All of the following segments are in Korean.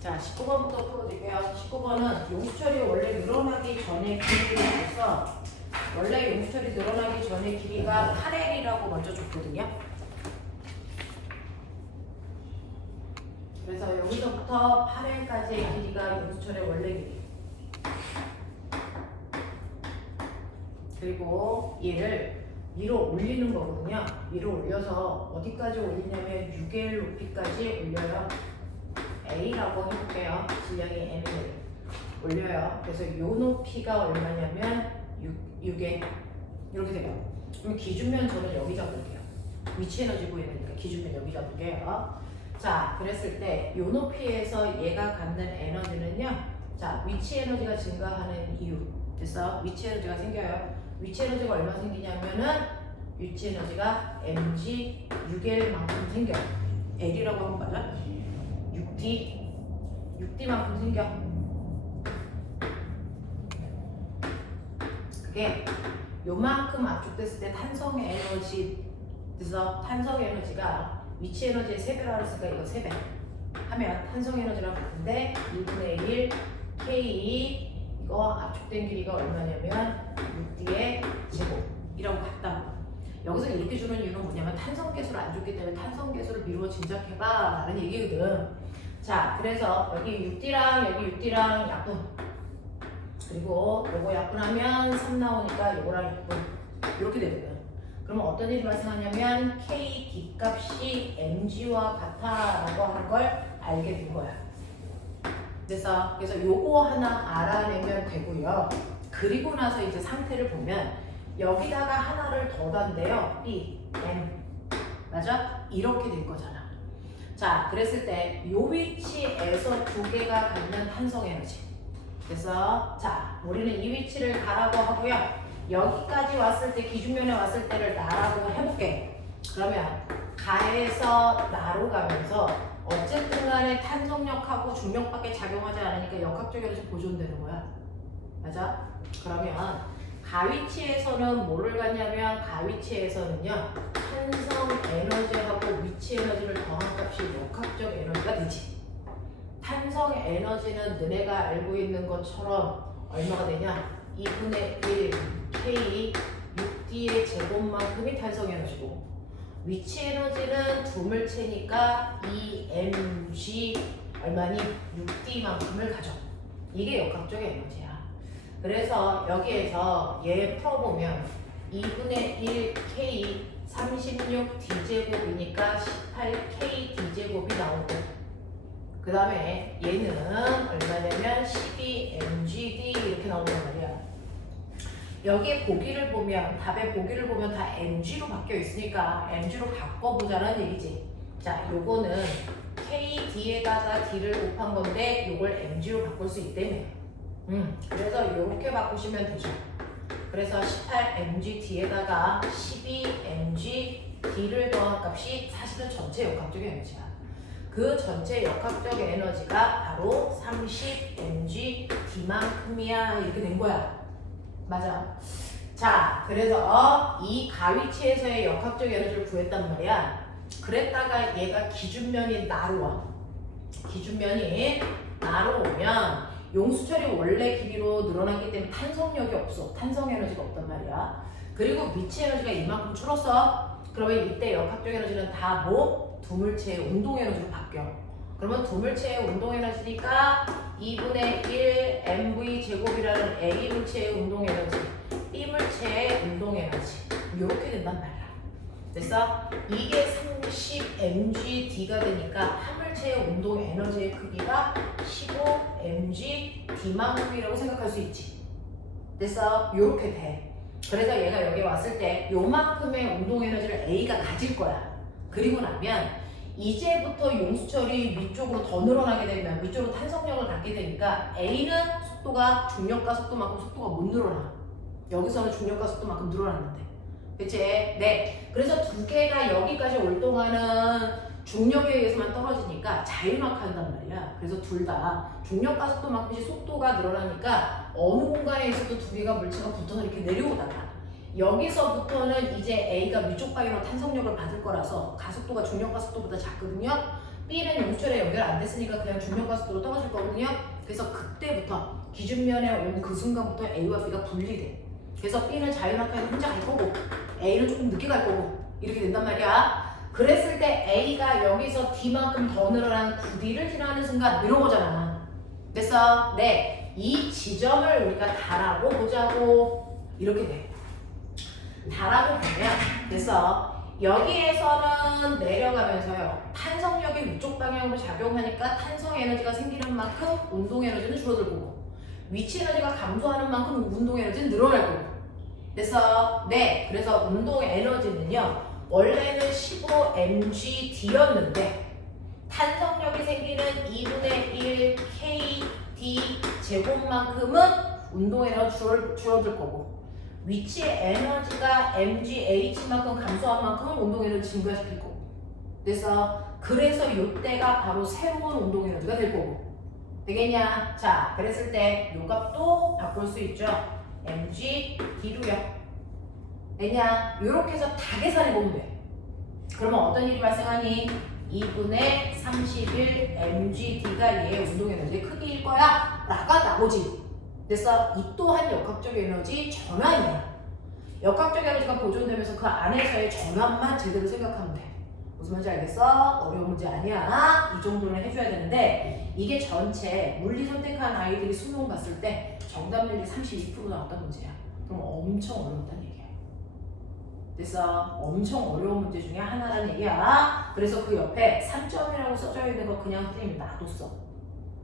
자, 19번부터 풀어줄게요. 19번은 용수철이 원래 늘어나기 전에 길이를 줘서 원래 용수철이 늘어나기 전에 길이가 8L이라고 먼저 줬거든요. 그래서 여기서부터 8L까지의 길이가 용수철의 원래 길이. 그리고 얘를 위로 올리는 거거든요. 위로 올려서 어디까지 올리냐면 6L 높이까지 올려요. A라고 해볼게요. 질량이 M을 올려요. 그래서 요 높이가 얼마냐면 6에 이렇게 돼요. 그럼 기준면 저는 여기 잡을게요. 위치 에너지 구해야 되니까 기준면 여기 잡을게요. 자, 그랬을 때 요 높이에서 얘가 갖는 에너지는요. 자, 위치 에너지가 증가하는 이유. 됐어? 위치 에너지가 생겨요. 위치 에너지가 얼마 생기냐면은 위치 에너지가 mg 6L만큼 생겨. L이라고 하면 맞아? 6D만큼 생겨. 그게 요만큼 압축됐을 때 탄성의 에너지, 그래서 탄성의 에너지가 위치 에너지의 3배라고 했으니까 이거 3배 하면 탄성 에너지랑 같은데 1분의 1 K 이거 압축된 길이가 얼마냐면 6D의 제곱이라고 같다. 여기서 이렇게 주는 이유는 뭐냐면 탄성계수를 안 줬기 때문에 탄성계수를 미루어 짐작해봐 라는 얘기거든. 자, 그래서 여기 6D랑 여기 6D랑 약분, 그리고 요거 약분하면 3 나오니까 요거랑 약분 이렇게 되거든. 그러면 어떤 일이 발생하냐면 KD 값이 mg와 같아라고 하는 걸 알게 된 거야. 그래서 요거 하나 알아내면 되고요. 그리고 나서 이제 상태를 보면 여기다가 하나를 더 단대요. B, M. 맞아? 이렇게 될 거잖아. 자, 그랬을 때 요 위치에서 두 개가 갖는 탄성 에너지. 그래서 자, 우리는 이 위치를 가라고 하고요. 여기까지 왔을 때 기준면에 왔을 때를 나라고 해볼게. 그러면 가에서 나로 가면서 어쨌든 간에 탄성력하고 중력밖에 작용하지 않으니까 역학적 에너지 보존되는 거야. 맞아? 그러면 가위치에서는 뭐를 갖냐면 가위치에서는요 탄성 에너지하고 위치 에너지를 더한 값이 역학적 에너지가 되지. 탄성 에너지는 너네가 알고 있는 것처럼 얼마가 되냐? 2분의 1 K 6D의 제곱만큼이 탄성 에너지고 위치 에너지는 두물체니까 2mg 얼마니? 6D만큼을 가져. 이게 역학적 에너지야. 그래서 여기에서 얘 풀어보면 2분의 1 K 36D제곱이니까 18K D제곱이 나오고 그 다음에 얘는 얼마냐면 12mgd 이렇게 나온단 말이야. 여기에 보기를 보면 답의 보기를 보면 다 mg로 바뀌어 있으니까 mg로 바꿔보자는 얘기지. 자, 요거는 kd에다가 d를 곱한 건데 요걸 mg로 바꿀 수 있다며. 그래서 이렇게 바꾸시면 되죠. 그래서 18mgd에다가 12mgd를 더한 값이 사실은 전체 역학적 에너지야. 그 전체 역학적 에너지가 바로 30mgd만큼이야. 이렇게 된 거야. 맞아. 자, 그래서 이 가위치에서의 역학적 에너지를 구했단 말이야. 그랬다가 얘가 기준면이 나로 와. 기준면이 나로 오면 용수철이 원래 길이로 늘어났기 때문에 탄성력이 없어. 탄성 에너지가 없단 말이야. 그리고 위치 에너지가 이만큼 줄었어. 그러면 이때 역학적 에너지는 다 뭐? 두물체의 운동 에너지로 바뀌어. 그러면 두물체의 운동 에너지니까 2분의 1 mv 제곱이라는 A 물체의 운동 에너지, B 물체의 운동 에너지 이렇게 된단 말이야. 그래서 이게 30mgd가 되니까 한 물체의 운동 에너지의 크기가 15mgd만큼이라고 생각할 수 있지. 그래서 이렇게 돼. 그래서 얘가 여기 왔을 때 요만큼의 운동 에너지를 A가 가질 거야. 그리고 나면 이제부터 용수철이 위쪽으로 더 늘어나게 되면 위쪽으로 탄성력을 갖게 되니까 A는 속도가 중력과 속도만큼 속도가 못 늘어나. 여기서는 중력과 속도만큼 늘어났는데. 그치? 네. 그래서 두 개가 여기까지 올 동안은 중력에 의해서만 떨어지니까 자유낙하한단 말이야. 그래서 둘 다 중력과 속도만큼씩 속도가 늘어나니까 어느 공간에 있어도 두 개가 물체가 붙어서 이렇게 내려오다가 여기서부터는 이제 A가 위쪽 방향으로 탄성력을 받을 거라서 가속도가 중력과 속도보다 작거든요. B는 용수철에 연결 안 됐으니까 그냥 중력가속도로 떨어질 거거든요. 그래서 그때부터 기준면에 온 그 순간부터 A와 B가 분리돼. 그래서 B는 자유낙하에 혼자 갈 거고 A는 조금 늦게 갈 거고 이렇게 된단 말이야. 그랬을 때 A가 여기서 D만큼 더 늘어난 9D를 지나는 순간 이런 거잖아. 됐어? 네. 이 지점을 우리가 다라고 보자고. 이렇게 돼. 다라고 보면 됐어. 여기에서는 내려가면서요. 탄성력이 위쪽 방향으로 작용하니까 탄성 에너지가 생기는 만큼 운동 에너지는 줄어들 거고 위치 에너지가 감소하는 만큼 운동 에너지는 늘어날 거고. 됐어? 네. 그래서 운동 에너지는요. 원래는 15mgd였는데 탄성력이 생기는 2분의 1 kd 제곱만큼은 운동 에너지 줄어들 거고 위치의 에너지가 mgh만큼 감소한 만큼은 운동 에너지 증가시킬 거고. 그래서 이때가 바로 새로운 운동 에너지가 될 거고. 되겠냐? 자, 그랬을 때 요 값도 바꿀 수 있죠. mg d로요. 되냐? 이렇게 해서 다 계산해 보면 돼. 그러면 어떤 일이 발생하니? 2분의 31 mgd가 얘의 운동 에너지의 크기일 거야 라가 나오지. 됐어? 이 또한 역학적 에너지 전환이야. 역학적 에너지가 보존되면서 그 안에서의 전환만 제대로 생각하면 돼. 무슨 말인지 알겠어? 어려운 문제 아니야. 이 정도는 해줘야 되는데 이게 전체 물리 선택한 아이들이 수능 봤을 때 정답률이 32% 나왔던 문제야. 그럼 엄청 어려웠다는 얘기야. 됐어? 엄청 어려운 문제 중에 하나라는 얘기야. 그래서 그 옆에 3점이라고 써져 있는 거 그냥 선생님이 놔뒀어.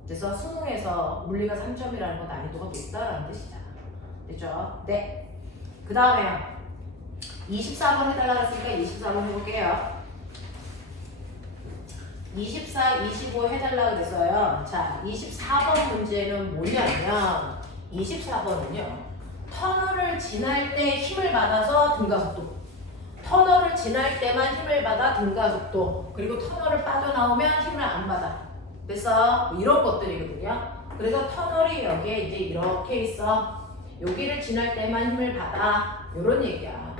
그래서 수능에서 물리가 3점이라는 건 난이도가 높다라는 뜻이잖아. 됐죠? 네. 그 다음에 24번 해달라고 했으니까 24번 해볼게요. 24, 25 해달라고 했어요. 자, 24번 문제는 뭐냐면 24번은요. 터널을 지날 때 힘을 받아서 등가속도. 터널을 지날 때만 힘을 받아 등가속도. 그리고 터널을 빠져나오면 힘을 안 받아. 그래서 이런 것들이거든요. 그래서 터널이 여기에 이제 이렇게 있어. 여기를 지날 때만 힘을 받아. 이런 얘기야.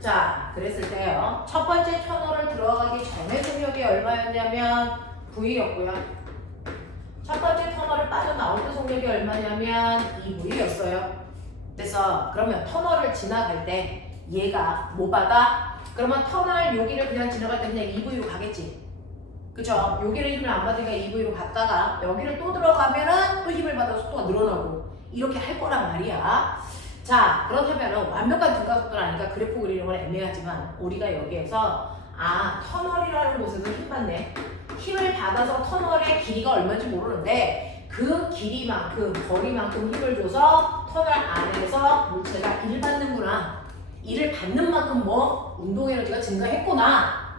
자, 그랬을 때요. 첫 번째 터널을 들어가기 전에 속력이 얼마였냐면 V였고요. 첫 번째 터널을 빠져나올 때 속력이 얼마냐면 2V였어요. 그래서 그러면 터널을 지나갈 때 얘가 뭐 받아? 그러면 터널 여기를 그냥 지나갈 때 그냥 2V로 가겠지. 그쵸? 여기를 힘을 안 받으니까 2V로 갔다가 여기를 또 들어가면은 또 힘을 받아서 속도가 늘어나고 이렇게 할 거란 말이야. 자, 그렇다면 완벽한 등가속도는 아니까 그래프 그리는 건 애매하지만 우리가 여기에서 터널이라는 곳에서 힘 받네. 힘을 받아서 터널의 길이가 얼마인지 모르는데 그 길이만큼, 거리만큼 힘을 줘서 터널 안에서 물체가 1 받는구나. 1을 받는 만큼 뭐 운동 에너지가 증가했구나.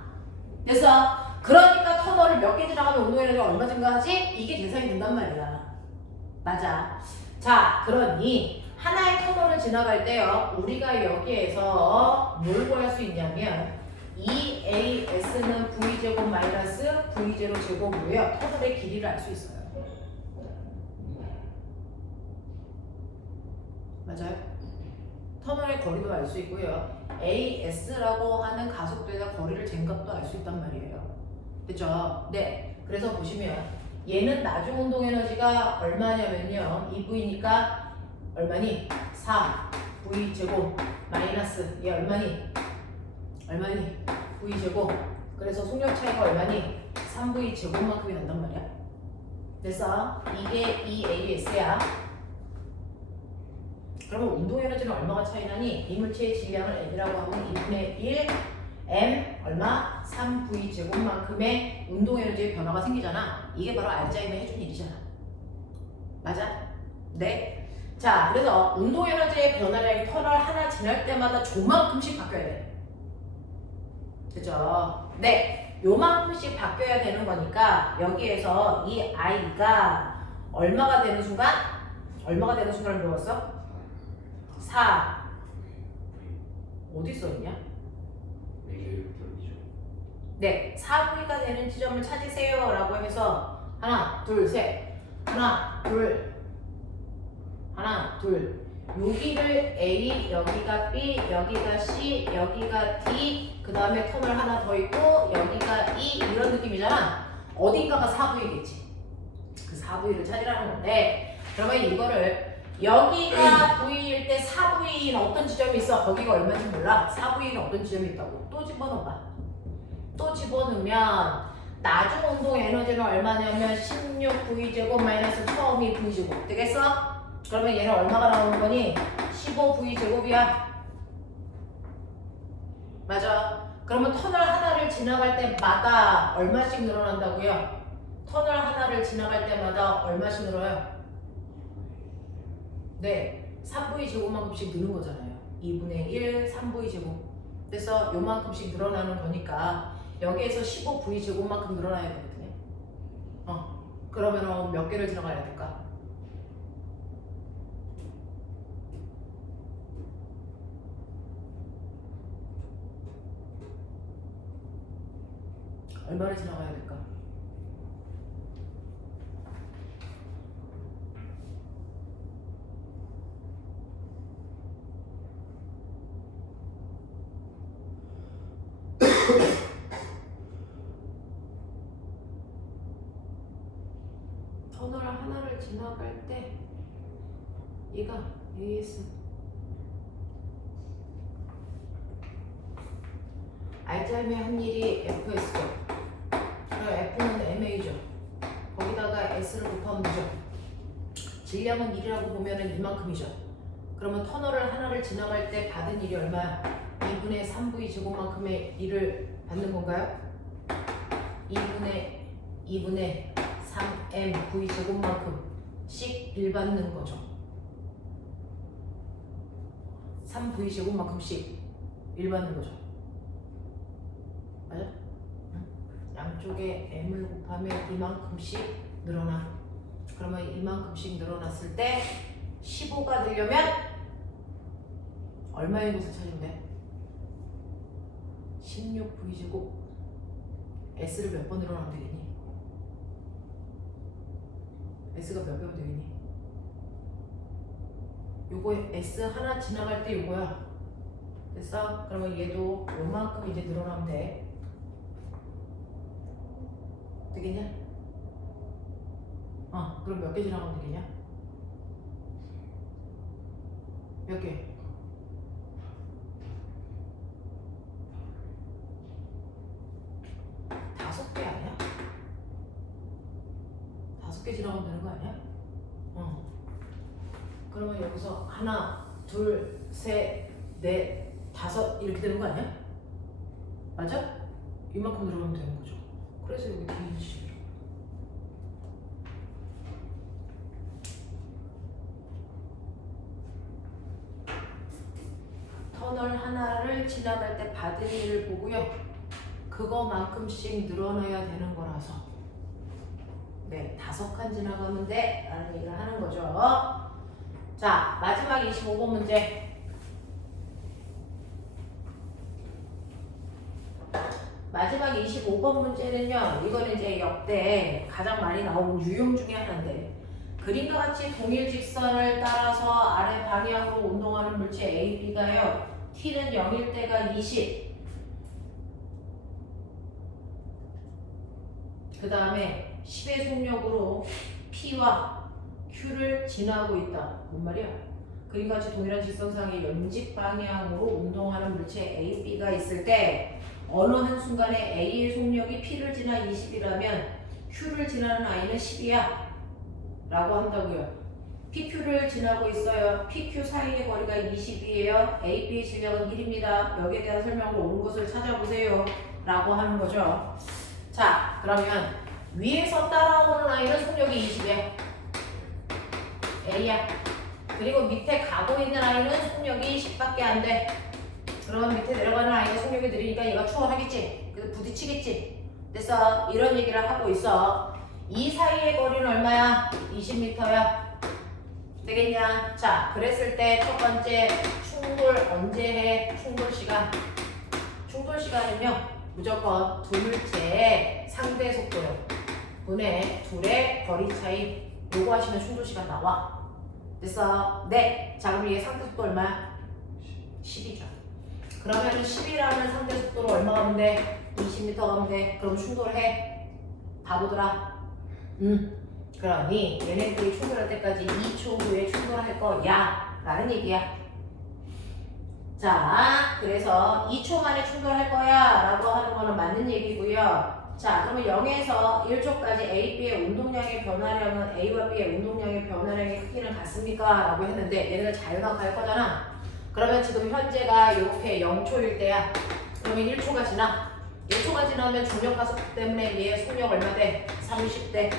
그래서 그러니까 터널을 몇 개 지나가면 운동 에너지가 얼마 증가하지? 이게 계산이 된단 말이야. 맞아. 자, 그러니 하나의 터널을 지나갈 때요. 우리가 여기에서 뭘 구할 수 있냐면 2AS는 V제곱 마이너스 V0 제곱으로요. 터널의 길이를 알 수 있어요. 맞아요? 터널의 거리도 알 수 있고요. AS라고 하는 가속도에다 거리를 잰 값도 알 수 있단 말이에요. 그죠? 네. 그래서 보시면 얘는 나중 운동 에너지가 얼마냐면요. 2V니까 얼마니? 4V 제곱 마이너스 얘 얼마니? V 제곱. 그래서 속력 차이가 얼마니? 3V 제곱만큼이 난단 말이야. 그래서 이게 2AS야. 그러면 운동 에너지는 얼마가 차이 나니? 이물체의 질량을 M이라고 하면 2분의 1 M 얼마? 3V 제곱만큼의 운동 에너지의 변화가 생기잖아. 이게 바로 알자이머 해준 일이잖아. 맞아? 네. 자, 그래서 운동 에너지의 변화량이 터널 하나 지날 때마다 조만큼씩 바뀌어야 돼. 그죠? 네. 요만큼씩 바뀌어야 되는 거니까 여기에서 이 I가 얼마가 되는 순간? 얼마가 되는 순간을 배웠어? 4 어디 써있냐? 네, 4V가 되는 지점을 찾으세요 라고 해서 하나, 둘, 셋 하나, 둘 여기를 A, 여기가 B, 여기가 C, 여기가 D, 그 다음에 터널 하나 더 있고 여기가 E 이런 느낌이잖아. 어딘가가 4V겠지. 그 4V를 찾으라는 건데 그러면 이거를 여기가 V일 때 4V인 어떤 지점이 있어? 거기가 얼마인지 몰라. 4V인 어떤 지점이 있다고. 또 집어넣어봐. 또 집어넣으면 나중 운동 에너지는 얼마냐면 16V제곱 마이너스 처음이 V제곱 되겠어? 그러면 얘는 얼마가 나오는 거니? 15V제곱이야. 맞아. 그러면 터널 하나를 지나갈 때마다 얼마씩 늘어난다고요? 터널 하나를 지나갈 때마다 얼마씩 늘어요? 네, 3V제곱만큼씩 느는 거잖아요. 2분의 1, 3V제곱. 그래서 요만큼씩 늘어나는 거니까 여기에서 15V제곱만큼 늘어나야 되거든요. 그러면 몇 개를 지나가야 될까? 얼마를 지나가야 될까? 터널 하나를 지나갈 때 얘가 AS 알짜임의 한 일이 FS죠. 그럼 F는 MA죠. 거기다가 S를 곱하면 되죠. 질량은 1이라고 보면은 이만큼이죠. 그러면 터널을 하나를 지나갈 때 받은 일이 얼마야? 2분의 3V 제곱만큼의 일을 받는 건가요? 2분의 3M V 제곱만큼씩 일 받는 거죠. 3V 제곱만큼씩 일 받는 거죠. 맞아? 응? 양쪽에 M을 곱하면 이만큼씩 늘어나. 그러면 이만큼씩 늘어났을 때 15가 되려면 얼마의 곳을 찾으면 돼? 16V제곱 S를 몇 번 늘어나면 되겠니? S가 몇 배면 되겠니? 요거 S 하나 지나갈 때 요거야. 됐어? 그러면 얘도 요만큼 이제 늘어나면 돼. 되겠냐? 그럼 몇 개 지나가면 되겠냐? 몇 개? 다섯 개 아니야? 5개 지나가면 되는 거 아니야? 그러면 여기서 하나, 둘, 셋, 넷, 다섯 이렇게 되는 거 아니야? 맞아? 이만큼 들어가면 되는 거죠. 그래서 여기 D인식. 터널 하나를 지나갈 때 받은 일을 보고요. 그거만큼씩 늘어나야 되는 거라서 네, 5칸 지나가면 돼 라는 얘기를 하는 거죠. 자, 마지막 25번 문제. 마지막 25번 문제는요. 이거는 이제 역대 가장 많이 나오는 유형 중에 하나인데 그림과 같이 동일 직선을 따라서 아래 방향으로 운동하는 물체 A, B가요. T는 0일 때가 20. 그 다음에 10의 속력으로 P와 Q를 지나고 있다. 뭔 말이야? 그림과 같이 동일한 직선상의 연집 방향으로 운동하는 물체 A, B가 있을 때 어느 한순간에 A의 속력이 P를 지나 20이라면 Q를 지나는 I는 10이야 라고 한다고요. PQ를 지나고 있어요. PQ 사이의 거리가 20이에요. A, B의 질량은 1입니다. 여기에 대한 설명을 옳은 것을 찾아보세요 라고 하는 거죠. 자, 그러면 위에서 따라오는 아이는 속력이 20이야. A야. 그리고 밑에 가고 있는 아이는 속력이 10밖에 안 돼. 그러면 밑에 내려가는 아이가 속력이 느리니까 얘가 추월하겠지. 그래서 부딪히겠지. 그래서 이런 얘기를 하고 있어. 이 사이의 거리는 얼마야? 20m야. 되겠냐? 자, 그랬을 때 첫 번째 충돌 언제 해? 충돌 시간. 충돌 시간은요. 무조건 두 물체의 상대 속도요. 분의 둘의 거리 차이. 요거 하시면 충돌 시간 나와. 됐어? 네. 자, 그럼 얘 상대 속도 얼마야? 10이죠. 그러면은 10이라는 상대 속도로 얼마 가면 돼? 20m 가면 돼. 그럼 충돌해. 바보들아. 그러니 얘네들이 충돌할 때까지 2초 후에 충돌할 거야. 라는 얘기야. 자, 그래서 2초 만에 충돌할 거야. 라고 하는 거는 맞는 얘기고요. 자, 그러면 0에서 1초까지 A, B의 운동량의 변화량은 A와 B의 운동량의 변화량의 크기는 같습니까? 라고 했는데 얘네들 자유낙 할 거잖아. 그러면 지금 현재가 이렇게 0초일 때야. 그러면 1초가 지나. 1초가 지나면 중력 가속 때문에 얘 속력 얼마 돼? 30대.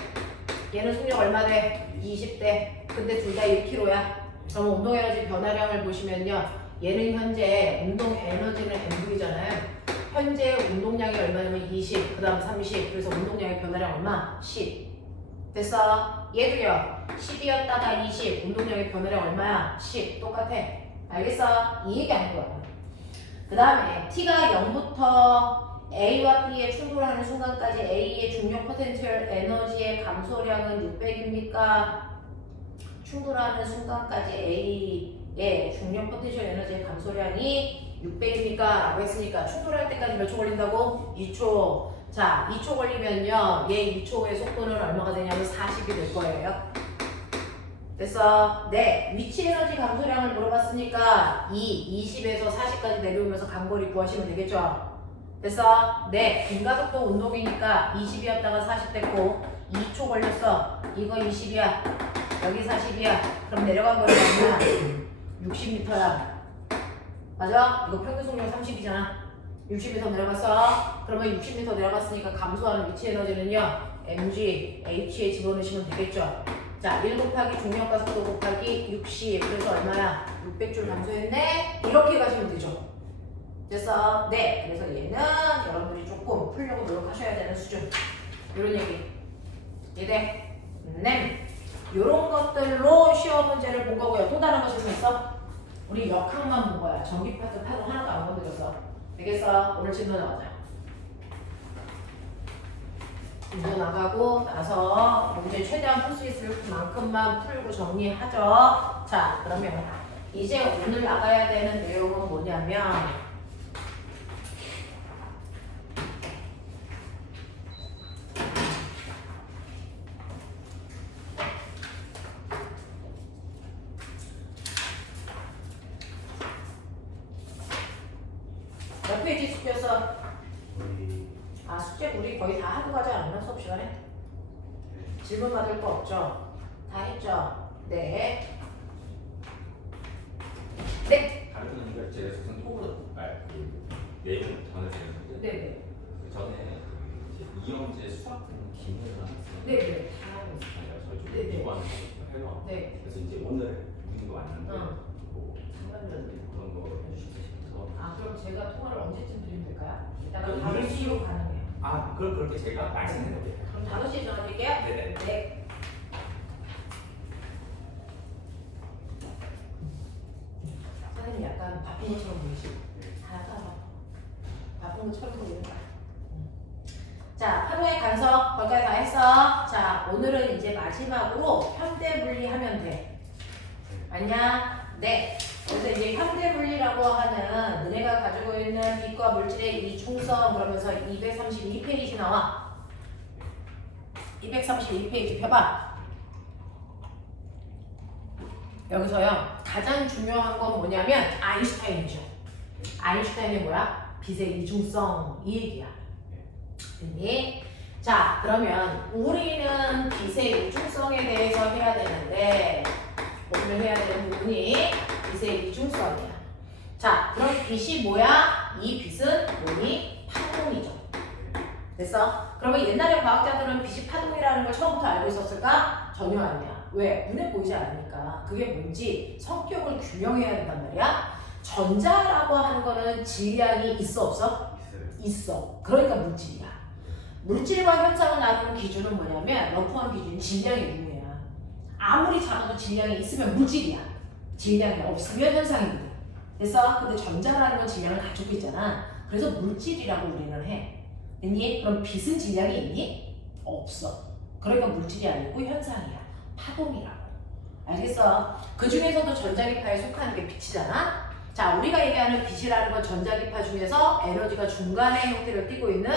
얘는 속력 얼마 돼? 20대. 근데 둘 다 1kg야. 그럼 운동 에너지 변화량을 보시면요. 얘는 현재 운동 에너지는 mv잖아요. 현재 운동량이 얼마냐면 20, 그 다음 30. 그래서 운동량의 변화량 얼마? 10. 됐어? 얘도요. 10이었다가 20. 운동량의 변화량 얼마야? 10. 똑같아. 알겠어? 이 얘기 하는 거야. 그 다음에 t가 0부터 A와 B의 충돌하는 순간까지 A의 중력 포텐셜 에너지의 감소량은 600입니까? 충돌하는 순간까지 A의 중력 포텐셜 에너지의 감소량이 600입니까? 라고 했으니까 충돌할 때까지 몇 초 걸린다고? 2초. 자, 2초 걸리면요. 얘 2초의 속도는 얼마가 되냐면 40이 될 거예요. 됐어? 네. 위치 에너지 감소량을 물어봤으니까 20에서 40까지 내려오면서 간거리 구하시면 되겠죠? 됐어? 네. 빈가속도 운동이니까 20이었다가 40 됐고 2초 걸렸어. 이거 20이야. 여기 40이야. 그럼 내려간 거리가 얼마야? 60m야. 맞아? 이거 평균 속력 30이잖아. 60m 내려갔어. 그러면 60m 내려갔으니까 감소하는 위치 에너지는요. mg, h에 집어넣으시면 되겠죠? 자, 1 곱하기 중력과 속도 곱하기 60. 그래서 얼마야? 600줄 감소했네? 이렇게 가시면 되죠. 됐어? 네. 그래서 얘는 여러분들이 조금 풀려고 노력하셔야 되는 수준. 이런 얘기. 이해돼? 네. 요런 것들로 시험 문제를 본 거고요. 또 다른 거 질문있어? 우리 역학만 본 거야. 전기 파트 파도 하나도 안 건드렸어. 되겠어? 오늘 질문 나가자. 문제 나가고 나서 문제 최대한 풀 수 있을 만큼만 풀고 정리하죠. 자, 그러면 이제 오늘 나가야 되는 내용은 뭐냐면 몇 페이지 숙제였어? 아, 숙제 우리 거의 다 하고 가지 않았나? 수업 시간에? 질문 받을 거 없죠? 다 했죠? 네. 네. 가르치는 걸 제가 우선 톡으로 내용을 전해드렸는데 네네. 그 전에 이제 이영재 수학 기능을 하셨어요. 네네. 다 하고 있어요. 저희 좀 네네. 이관을 해요. 네. 그래서 이제 오늘 문의가 왔는데 뭐 상관없는데. 그런 거 해주실 수 있어서 아, 그럼 제가 통화를 언제쯤 드리면 될까요? 약간 오늘 5시로 가능해요. 그럼 그렇게 제가 말씀해드릴게요. 그럼 5시에 전화드릴게요. 네네. 네. 선생님 약간 바쁜 것처럼 보이시고 하나도 바쁜 것처럼 보이는 거야. 자, 파동의 간섭 거기까지 다 했어. 자, 오늘은 이제 마지막으로 현대분리 하면 돼. 맞냐? 네. 그래서 이제 현대분리라고 하는 너네가 가지고 있는 빛과 물질의 이중성 그러면서 232페이지 나와. 232페이지 펴봐. 여기서요 가장 중요한 건 뭐냐면 아인슈타인이죠. 아인슈타인이 뭐야? 빛의 이중성 이 얘기야. 됐니? 자, 그러면 우리는 빛의 이중성에 대해서 해야 되는데 오늘 해야 되는 부분이 빛의 이중성이야. 자, 그럼 빛이 뭐야? 이 빛은 뭐니? 파동이죠. 됐어? 그러면 옛날에 과학자들은 빛이 파동이라는 걸 처음부터 알고 있었을까? 전혀 아니야. 왜? 눈에 보이지 않으니까. 그게 뭔지 성격을 규명해야 된단 말이야. 전자라고 하는 거는 질량이 있어 없어? 있어. 그러니까 물질이야. 물질과 현상을 나누는 기준은 뭐냐면 러프한 기준은 질량의 유무야. 아무리 작아도 질량이 있으면 물질이야. 질량이 없으면 현상입니다. 됐어? 근데 전자라는 건 질량을 가지고 있잖아. 그래서 물질이라고 우리는 해. 됐니? 그럼 빛은 질량이 있니? 없어. 그러니까 물질이 아니고 현상이야. 파동이라고. 알겠어? 그 중에서도 전자기파에 속하는 게 빛이잖아? 자, 우리가 얘기하는 빛이라는 건 전자기파 중에서 에너지가 중간의 형태를 띠고 있는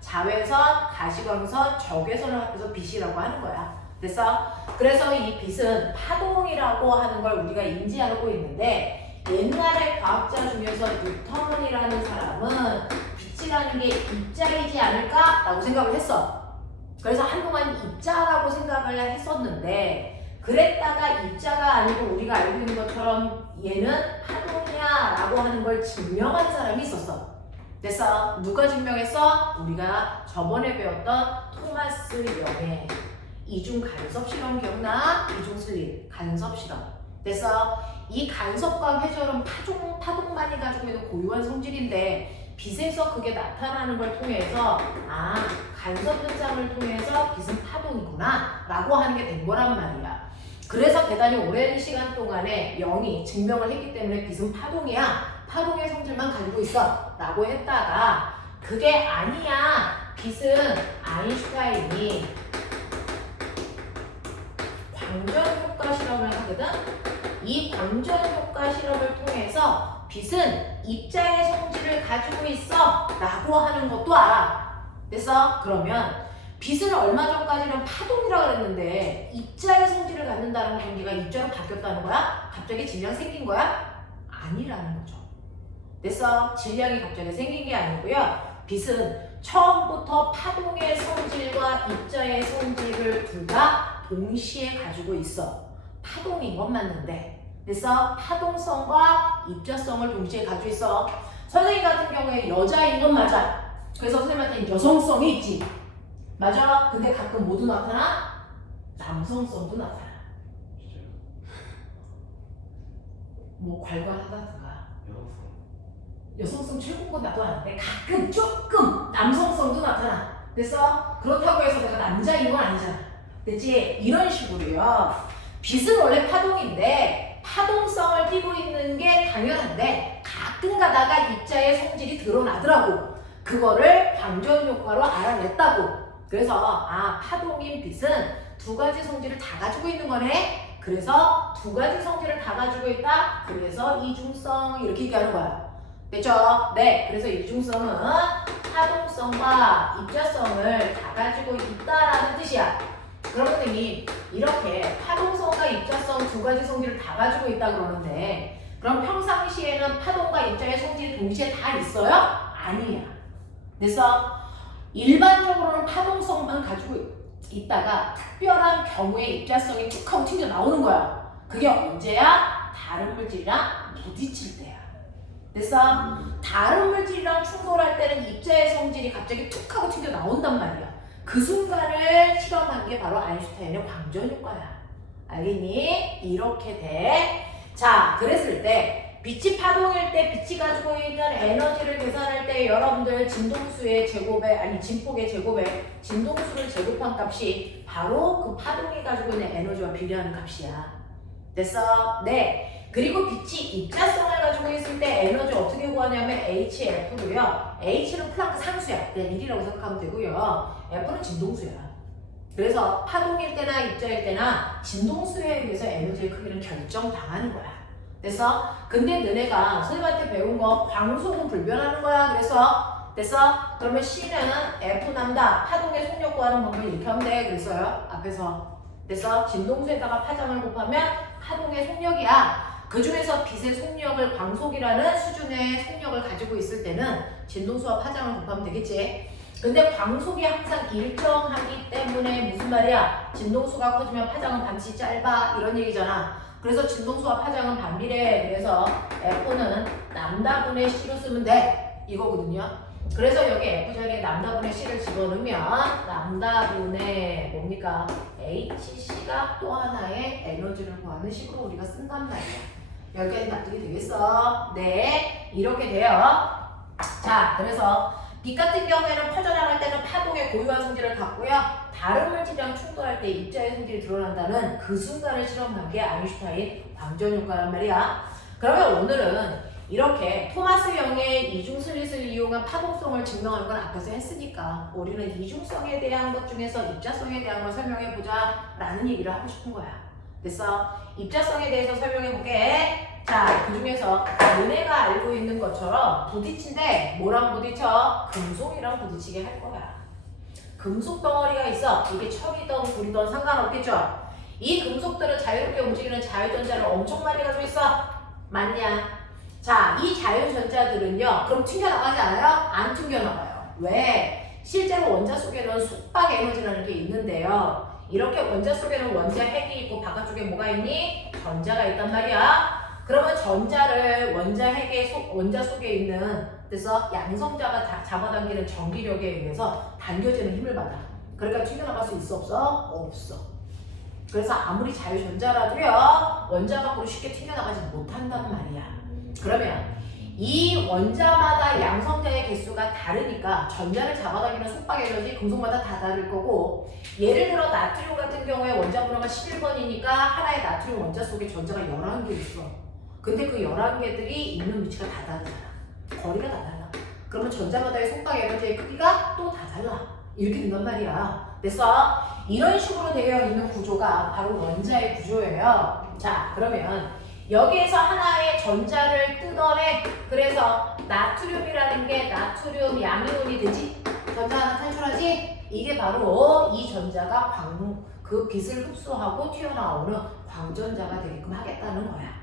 자외선, 가시광선, 적외선을 합해서 빛이라고 하는 거야. 됐어? 그래서 이 빛은 파동이라고 하는 걸 우리가 인지하고 있는데 옛날에 과학자 중에서 뉴턴이라는 사람은 빛이라는 게 입자이지 않을까라고 생각을 했어. 그래서 한동안 입자라고 생각을 했었는데 그랬다가 입자가 아니고 우리가 알고 있는 것처럼 얘는 파동이야 라고 하는 걸 증명한 사람이 있었어. 됐어? 누가 증명했어? 우리가 저번에 배웠던 토마스 영의 이중 간섭 실험 기억나? 이중 슬립 간섭 실험. 됐어? 이 간섭과 회절은 파동만이 가지고 있는 고유한 성질인데 빛에서 그게 나타나는 걸 통해서 아, 간섭 현상을 통해서 빛은 파동이구나 라고 하는 게 된 거란 말이야. 그래서 대단히 오랜 시간 동안에 영이 증명을 했기 때문에 빛은 파동이야. 파동의 성질만 가지고 있어 라고 했다가 그게 아니야. 빛은 아인슈타인이 광전효과 실험을 하거든. 이 광전효과 실험을 통해서 빛은 입자의 성질을 가지고 있어 라고 하는 것도 알아. 됐어? 그러면 빛은 얼마 전까지는 파동이라고 그랬는데 입자의 성질을 갖는다는 건 네가 입자로 바뀌었다는 거야? 갑자기 질량 생긴 거야? 아니라는 거죠. 됐어? 질량이 갑자기 생긴 게 아니고요. 빛은 처음부터 파동의 성질과 입자의 성질을 둘 다 동시에 가지고 있어. 파동인 건 맞는데 됐어? 파동성과 입자성을 동시에 가지고 있어. 선생님 같은 경우에 여자인 건 맞아. 그래서 선생님한테 여성성이 있지. 맞아. 근데 가끔 모두 나타나? 남성성도 나타나. 뭐 괄괄하다든가. 여성성 최고인 건 나도 아는데 가끔 조금 남성성도 나타나. 됐어? 그렇다고 해서 내가 남자인 건 아니잖아. 됐지? 이런 식으로요. 빛은 원래 파동인데 파동성을 띠고 있는 게 당연한데 가끔 가다가 입자의 성질이 드러나더라고. 그거를 광전효과로 알아냈다고. 그래서 아, 파동인 빛은 두 가지 성질을 다 가지고 있는 거네. 그래서 두 가지 성질을 다 가지고 있다. 그래서 이중성 이렇게 얘기하는 거야. 됐죠? 네. 그래서 이중성은 파동성과 입자성을 다 가지고 있다라는 뜻이야. 그럼 선생님 이렇게 파동성과 입자성 두 가지 성질을 다 가지고 있다 그러는데 그럼 평상시에는 파동과 입자의 성질이 동시에 다 있어요? 아니야. 그래서 일반적으로는 파동성만 가지고 있다가 특별한 경우에 입자성이 툭 하고 튕겨 나오는 거야. 그게 언제야? 다른 물질이랑 부딪힐 때야. 됐어? 다른 물질이랑 충돌할 때는 입자의 성질이 갑자기 툭 하고 튕겨 나온단 말이야. 그 순간을 실험한 게 바로 아인슈타인의 광전효과야. 알겠니? 이렇게 돼. 자, 그랬을 때 빛이 파동일 때 빛이 가지고 있는 에너지를 계산할 때 여러분들 진동수의 제곱에 아니 진폭의 제곱에 진동수를 제곱한 값이 바로 그 파동이 가지고 있는 에너지와 비례하는 값이야. 됐어? 네. 그리고 빛이 입자성을 가지고 있을 때 에너지 어떻게 구하냐면 HF로요. H는 플랑크 상수야. 네, 1이라고 생각하면 되고요. F는 진동수야. 그래서 파동일 때나 입자일 때나 진동수에 의해서 에너지의 크기는 결정당하는 거야. 됐어? 근데 너네가 선생님한테 배운 거 광속은 불변하는 거야. 그래서 됐어? 그러면 C는 F 남다. 파동의 속력 구하는 방법을 이렇게 하면 돼. 그랬어요. 앞에서. 됐어? 진동수에다가 파장을 곱하면 파동의 속력이야. 그 중에서 빛의 속력을 광속이라는 수준의 속력을 가지고 있을 때는 진동수와 파장을 곱하면 되겠지. 근데 광속이 항상 일정하기 때문에 무슨 말이야? 진동수가 커지면 파장은 반드시 짧아. 이런 얘기잖아. 그래서 진동수와 파장은 반비례. 그래서 F는 람다분의 C로 쓰면 돼. 이거거든요. 그래서 여기 F 자리에 람다분의 C를 집어넣으면 람다분의 뭡니까? HC가 또 하나의 에너지를 구하는 식으로 우리가 쓴단 말이야. 여기까지 납득이 되겠어? 네. 이렇게 돼요. 자, 그래서 빛 같은 경우에는 퍼져나갈 때는 파동의 고유한 성질을 갖고요. 다른 물질이랑 충돌할 때 입자의 성질이 드러난다는 그 순간을 실험한 게 아인슈타인 광전효과란 말이야. 그러면 오늘은 이렇게 토마스 영의 이중슬릿을 이용한 파동성을 증명하는 건 앞에서 했으니까 우리는 이중성에 대한 것 중에서 입자성에 대한 걸 설명해보자 라는 얘기를 하고 싶은 거야. 됐어? 입자성에 대해서 설명해 볼게. 자, 그 중에서 너네가 알고 있는 것처럼 부딪힌데 뭐랑 부딪혀? 금속이랑 부딪히게 할 거야. 금속 덩어리가 있어. 이게 철이든 불이든 상관없겠죠? 이 금속들은 자유롭게 움직이는 자유전자를 엄청 많이 가지고 있어. 맞냐? 자, 이 자유전자들은요. 그럼 튕겨나가지 않아요? 안 튕겨나가요. 왜? 실제로 원자 속에는 속박 에너지라는 게 있는데요. 이렇게 원자 속에는 원자 핵이 있고 바깥쪽에 뭐가 있니? 전자가 있단 말이야. 그러면 전자를 원자 속에 있는 그래서 양성자가 잡아당기는 전기력에 의해서 당겨지는 힘을 받아. 그러니까 튕겨나갈 수 있어 없어? 없어. 그래서 아무리 자유전자라도요 원자 밖으로 쉽게 튕겨나가지 못한단 말이야. 그러면 이 원자마다 양성자의 개수가 다르니까 전자를 잡아당기는 속박 에너지 금속마다 다 다를 거고, 예를 들어 나트륨 같은 경우에 원자 번호가 11번이니까 하나의 나트륨 원자 속에 전자가 11개 있어. 근데 그 11개들이 있는 위치가 다 다르잖아. 거리가 다 달라. 그러면 전자마다의 속박 에너지의 크기가 또 다 달라. 이렇게 된단 말이야. 그래서 이런 식으로 되어 있는 구조가 바로 원자의 구조예요. 자, 그러면 여기에서 하나의 전자를 뜯어내. 그래서 나트륨이라는 게 나트륨 양이온이 되지? 전자 하나 탈출하지? 이게 바로 이 전자가 그 빛을 흡수하고 튀어나오는 광전자가 되게끔 하겠다는 거야.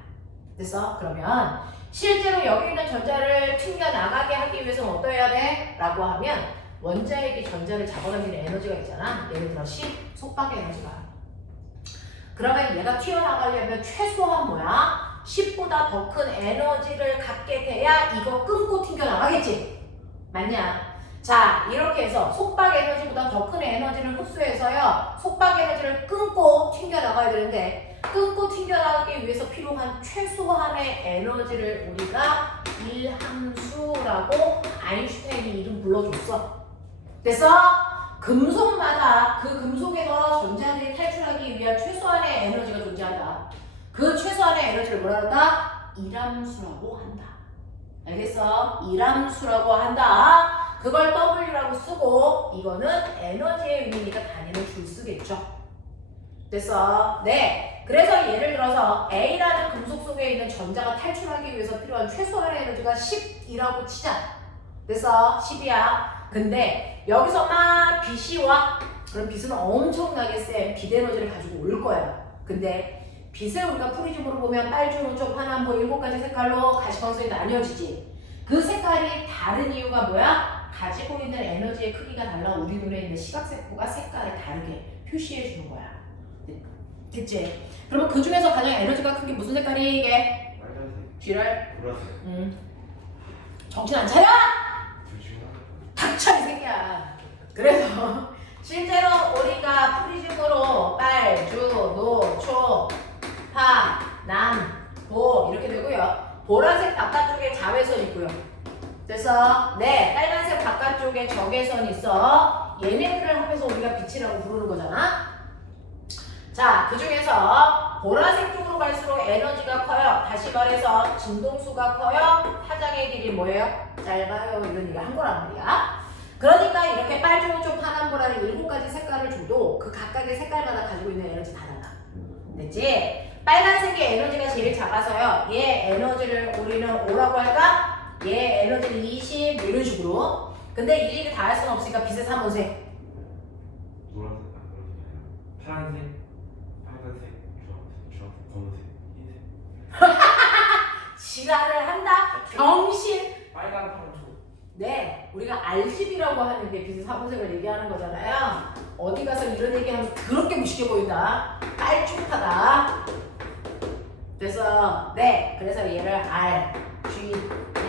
됐어? 그러면 실제로 여기 있는 전자를 튕겨나가게 하기 위해서는 어떠해야 돼? 라고 하면 원자핵이 전자를 잡아당기는 에너지가 있잖아. 예를 들어 10 속박의 에너지가. 그러면 얘가 튀어나가려면 최소한 뭐야? 10보다 더 큰 에너지를 갖게 돼야 이거 끊고 튕겨나가겠지? 맞냐? 자, 이렇게 해서 속박 에너지보다 더 큰 에너지를 흡수해서요 속박 에너지를 끊고 튕겨나가야 되는데, 끊고 튕겨나가기 위해서 필요한 최소한의 에너지를 우리가 일함수라고 아인슈타인이 이름 불러줬어. 그래서 금속마다 그 금속에서 전자들이 탈출하기 위한 최소한의 에너지가 존재한다. 그 최소한의 에너지를 뭐라 한다? 일함수라고 한다. 알겠어? 일함수라고 한다. 그걸 W라고 쓰고, 이거는 에너지의 의미니까 단위는 줄 쓰겠죠. 됐어? 네. 그래서 예를 들어서 A라는 금속 속에 있는 전자가 탈출하기 위해서 필요한 최소한의 에너지가 10이라고 치자. 그래서 10이야. 근데 여기서 막 빛이 와. 그럼 빛은 엄청나게 센 빛 에너지를 가지고 올 거야. 근데 빛을 우리가 프리즘으로 보면 빨주, 우쪽, 환한, 뭐 7가지 색깔로 가시광선이 나뉘어지지. 그 색깔이 다른 이유가 뭐야? 가지고 있는 에너지의 크기가 달라 우리 눈에 있는 시각세포가 색깔을 다르게 표시해 주는 거야. 됐지? 그러면 그 중에서 가장 에너지가 큰 게 무슨 색깔이 이게? 빨간색. 쥐를? 보라색. 정신 안 차려? 둘 중에 하나. 닥쳐 이 새끼야. 그래서 실제로 우리가 프리즘으로 빨주, 노, 초, 파, 남, 보 이렇게 되고요. 보라색 바깥쪽에 자외선 있고요. 그래서 네, 빨간색 바깥쪽에 적외선 있어. 얘네들을 합해서 우리가 빛이라고 부르는 거잖아. 자, 그 중에서 보라색 쪽으로 갈수록 에너지가 커요. 다시 말해서 진동수가 커요. 파장의 길이 뭐예요? 짧아요. 이런 얘기 한 거란 말이야. 그러니까 이렇게 빨주, 쪽, 파란, 보라를 7가지 색깔을 줘도 그 각각의 색깔마다 가지고 있는 에너지 다 달라. 됐지? 빨간색의 에너지가 제일 작아서요. 얘 에너지를 우리는 O라고 할까? 얘 에너지는 20 이런 식으로. 근데 일일이 다 할 수는 없으니까 빛의 3원색. 노란색, 파란색, 빨간색, 주황색, 검은색, 흰색. 지랄을 한다? 병신! 빨간, 파란, 초. 네, 우리가 R10이라고 하는 게 빛의 3원색을 얘기하는 거잖아요. 어디 가서 이런 얘기하면 그렇게 무식해 보인다. 빨쭉하다. 그래서 네, 그래서 얘를 R, G,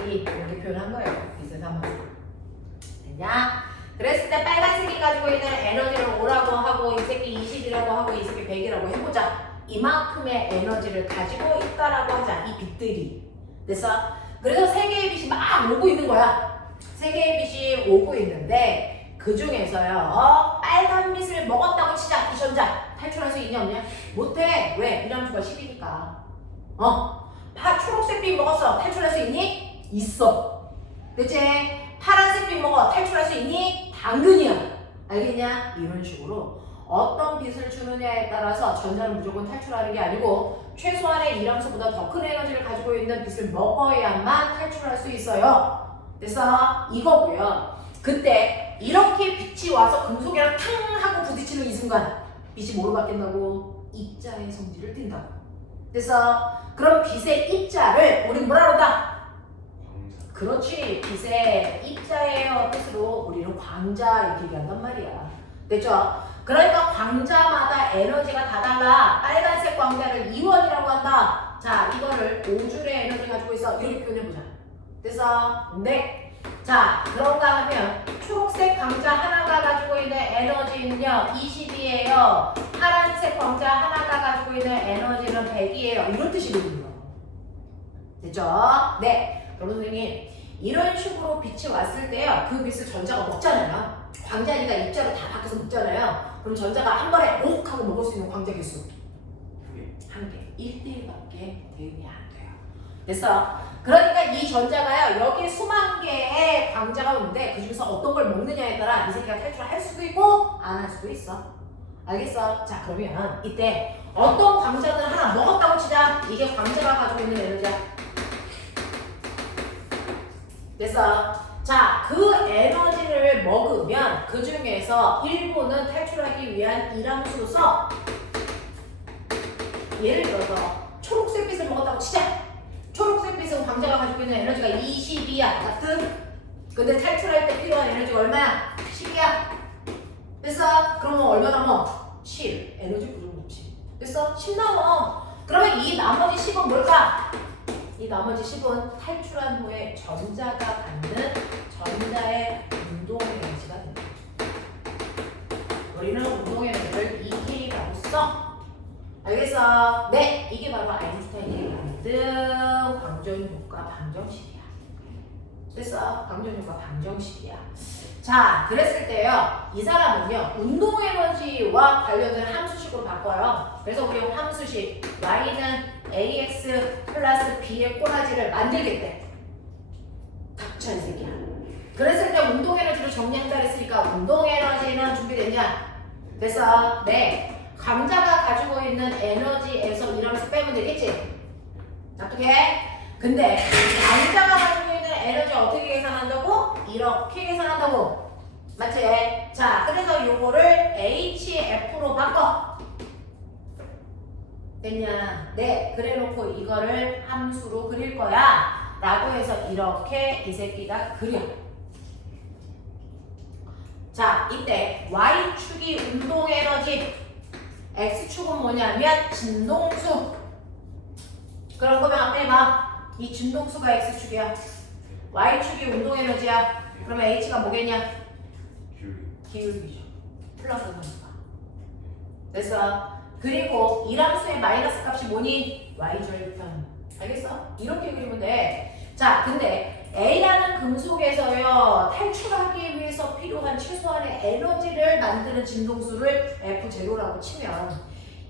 E 이렇게 표현한 거예요. 빛의 3원색. 됐냐? 그랬을 때 빨간색이 가지고 있는 에너지를 O라고 하고, 이 새끼 20이라고 하고, 이 새끼 100이라고 해보자. 이만큼의 에너지를 가지고 있다라고 하자. 이 빛들이. 됐어? 그래서 세 개의 빛이 막 오고 있는 거야. 세 개의 빛이 오고 있는데 그 중에서요 빨간 빛을 먹었다고 치자. 이 전자 탈출할 수 있냐 없냐? 못해. 왜? 일함수가 10이니까. 초록색 빛 먹었어. 탈출할 수 있니? 있어. 그치? 파란색 빛 먹어. 탈출할 수 있니? 당근이야. 알겠냐? 이런 식으로 어떤 어떤 빛을 주느냐에 따라서 전자는 무조건 탈출하는 게 아니고 최소한의 이람수보다 더 큰 에너지를 가지고 있는 빛을 먹어야만 탈출할 수 있어요. 그래서 이거고요. 그때 이렇게 빛이 와서 금속이랑 탕 하고 부딪히는 이 순간 빛이 뭐로 바뀐다고? 입자의 성질을 띈다고. 그래서 그럼 빛의 입자를 우리는 뭐라 그런다? 그렇지. 빛의 입자예요 뜻으로 우리는 광자 이렇게 얘기한단 말이야. 됐죠? 그러니까 광자마다 에너지가 다 달라. 빨간색 광자를 이원이라고 한다. 자, 이거를 5줄의 에너지 가지고 있어. 이렇게 표현해보자. 됐어? 네. 자, 그런가 하면 초록색 광자 하나가 가지고 있는 에너지는요 20이에요. 파란색 광자 하나가 가지고 있는 에너지는 100이에요. 이런 뜻이거든요. 됐죠? 네. 그럼 선생님 이런 식으로 빛이 왔을 때요 그 빛을 전자가 먹잖아요. 광자니까 입자로 다 바뀌어서 먹잖아요. 그럼 전자가 한 번에 옥 하고 먹을 수 있는 광자 개수 한 개, 1대1밖에 대응이 안 돼요. 됐어? 그러니까 이 전자가요 여기 수만 개의 광자가 오는데 그 중에서 어떤 걸 먹느냐에 따라 이 새끼가 탈출을 할 수도 있고 안 할 수도 있어. 알겠어? 자, 그러면 이때 어떤 광자를 하나 먹었다고 치자. 이게 광자가 가지고 있는 에너지야. 됐어? 자, 그 에너지를 먹으면 그 중에서 일부는 탈출하기 위한 이람수로서 예를 들어서 초록색 빛을 먹었다고 치자. 초록색 빛은 광자가 가지고 있는 에너지가 20이야. 같은? 근데 탈출할 때 필요한 에너지가 얼마야? 10이야. 됐어? 그러면 얼마 남어? 7. 에너지 부족 없지. 됐어? 10 남어. 그러면 이 나머지 10은 뭘까? 이 나머지 10은 탈출한 후에 전자가 갖는 전자의 운동 에너지가 된다. 우리는 운동 에너지를 EK라고 써. 알겠어? 네, 이게 바로 아인슈타인이 만든 광전 효과 방정식이야. 됐어? 광전 효과 방정식이야. 자, 그랬을 때요, 이 사람은요, 운동 에너지와 관련된 함수식으로 바꿔요. 그래서 우리 함수식 y는 ax 플러스 b의 꼬라지를 만들겠대. 닥쳐 이 새끼야. 그랬을 때 운동 에너지를 정리한다 그랬으니까 운동 에너지는 준비됐냐? 됐어? 네. 광자가 가지고 있는 에너지에서 이러면서 빼면 되겠지? 납득해? 근데 광자가 가지고 있는 에너지 어떻게 계산한다고? 이렇게 계산한다고. 맞지? 자, 그래서 요거를 HF로 바꿔. 됐냐? 네, 그래 놓고 이거를 함수로 그릴 거야 라고 해서 이렇게 이 새끼가 그려. 자, 이때 Y축이 운동 에너지, X축은 뭐냐면 진동수. 그런 거면 앞에 봐. 이 진동수가 X축이야. Y축이 운동 에너지야. 그러면 H가 뭐겠냐? 기울기죠. 플러스 거니까. 됐어? 그리고 이함수의 마이너스 값이 뭐니? Y절편. 알겠어? 이렇게 그리면 돼. 자, 근데 A라는 금속에서요 탈출하기 위해서 필요한 최소한의 에너지를 만드는 진동수를 F0라고 치면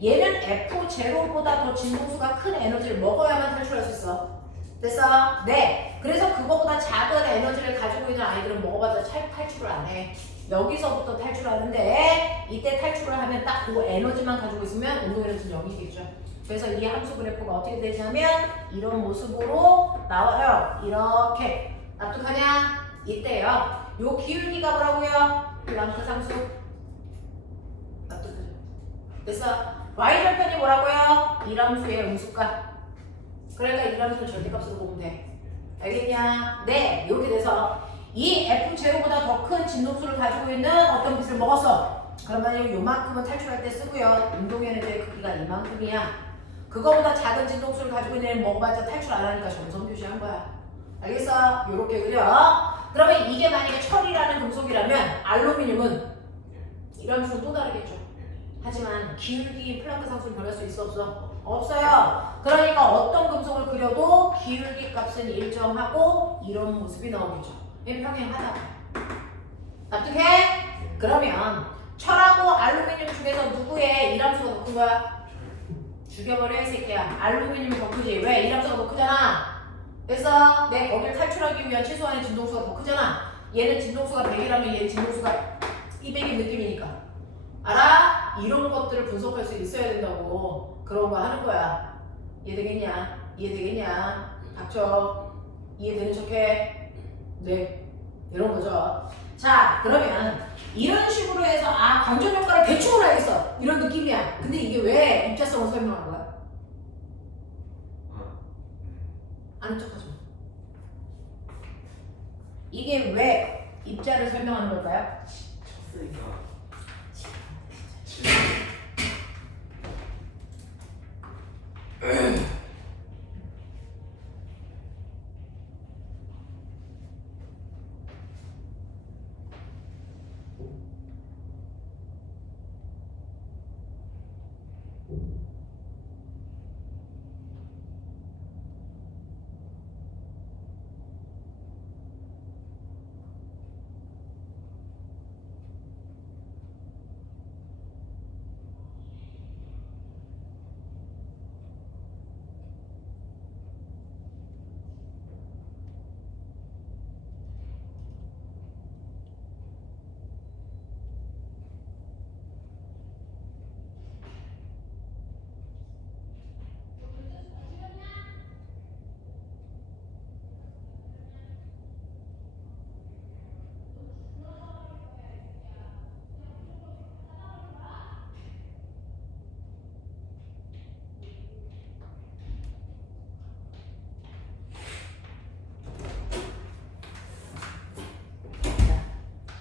얘는 F0보다 더 진동수가 큰 에너지를 먹어야만 탈출할 수 있어. 됐어? 네. 그래서 그거보다 작은 에너지를 가지고 있는 아이들은 먹어봤자 탈출을 안 해. 여기서부터 탈출하는데 이때 탈출을 하면 딱 그 에너지만 가지고 있으면 운동 에너지는 0이겠죠. 그래서 이 함수 그래프가 어떻게 되냐면 이런 모습으로 나와요. 이렇게. 납득하냐? 이때요. 요 기울기가 뭐라고요? 플랑크 상수. 납득하죠? 됐어? Y절편이 뭐라고요? 이함수의 음수값. 그러니까 이함수를 절대값으로 보면 돼. 알겠냐? 네. 이렇게 돼서 이 F0보다 더 큰 진동수를 가지고 있는 어떤 빛을 먹었어. 그러면 요만큼은 탈출할 때 쓰고요. 운동 에너지의 크기가 이만큼이야. 그거보다 작은 진동수를 가지고 있는 애는 먹어봤자 탈출 안 하니까 점선 표시한 거야. 알겠어? 요렇게 그려. 그러면 이게 만약에 철이라는 금속이라면 알루미늄은 이런 수는 또 다르겠죠. 하지만 기울기 플랑크 상수를 변할 수 있어 없어? 없어요. 그러니까 어떤 금속을 그려도 기울기 값은 일정하고 이런 모습이 나오겠죠. 평행하다. 납득해? 그러면 철하고 알루미늄 중에서 누구의 이함수가 더 큰 거야? 죽여버려 이 새끼야. 알루미늄이 더 크지. 왜? 이함수가 더 크잖아. 그래서 내 거기를 탈출하기 위한 최소한의 진동수가 더 크잖아. 얘는 진동수가 100이라면 얘는 진동수가 200인 느낌이니까. 알아? 입자 이런 것들을 분석할 수 있어야 된다고 그런 거 하는 거야. 이해되겠냐? 이해되겠냐? 닥쳐. 이해되는 척해. 네, 이런 거죠. 자, 그러면 이런 식으로 해서 관전 효과를 대충은 알겠어. 이런 느낌이야. 근데 이게 왜 입자성을 설명하는 거야? 아는 척하지 마. 이게 왜 입자를 설명하는 걸까요? 쳤으니까.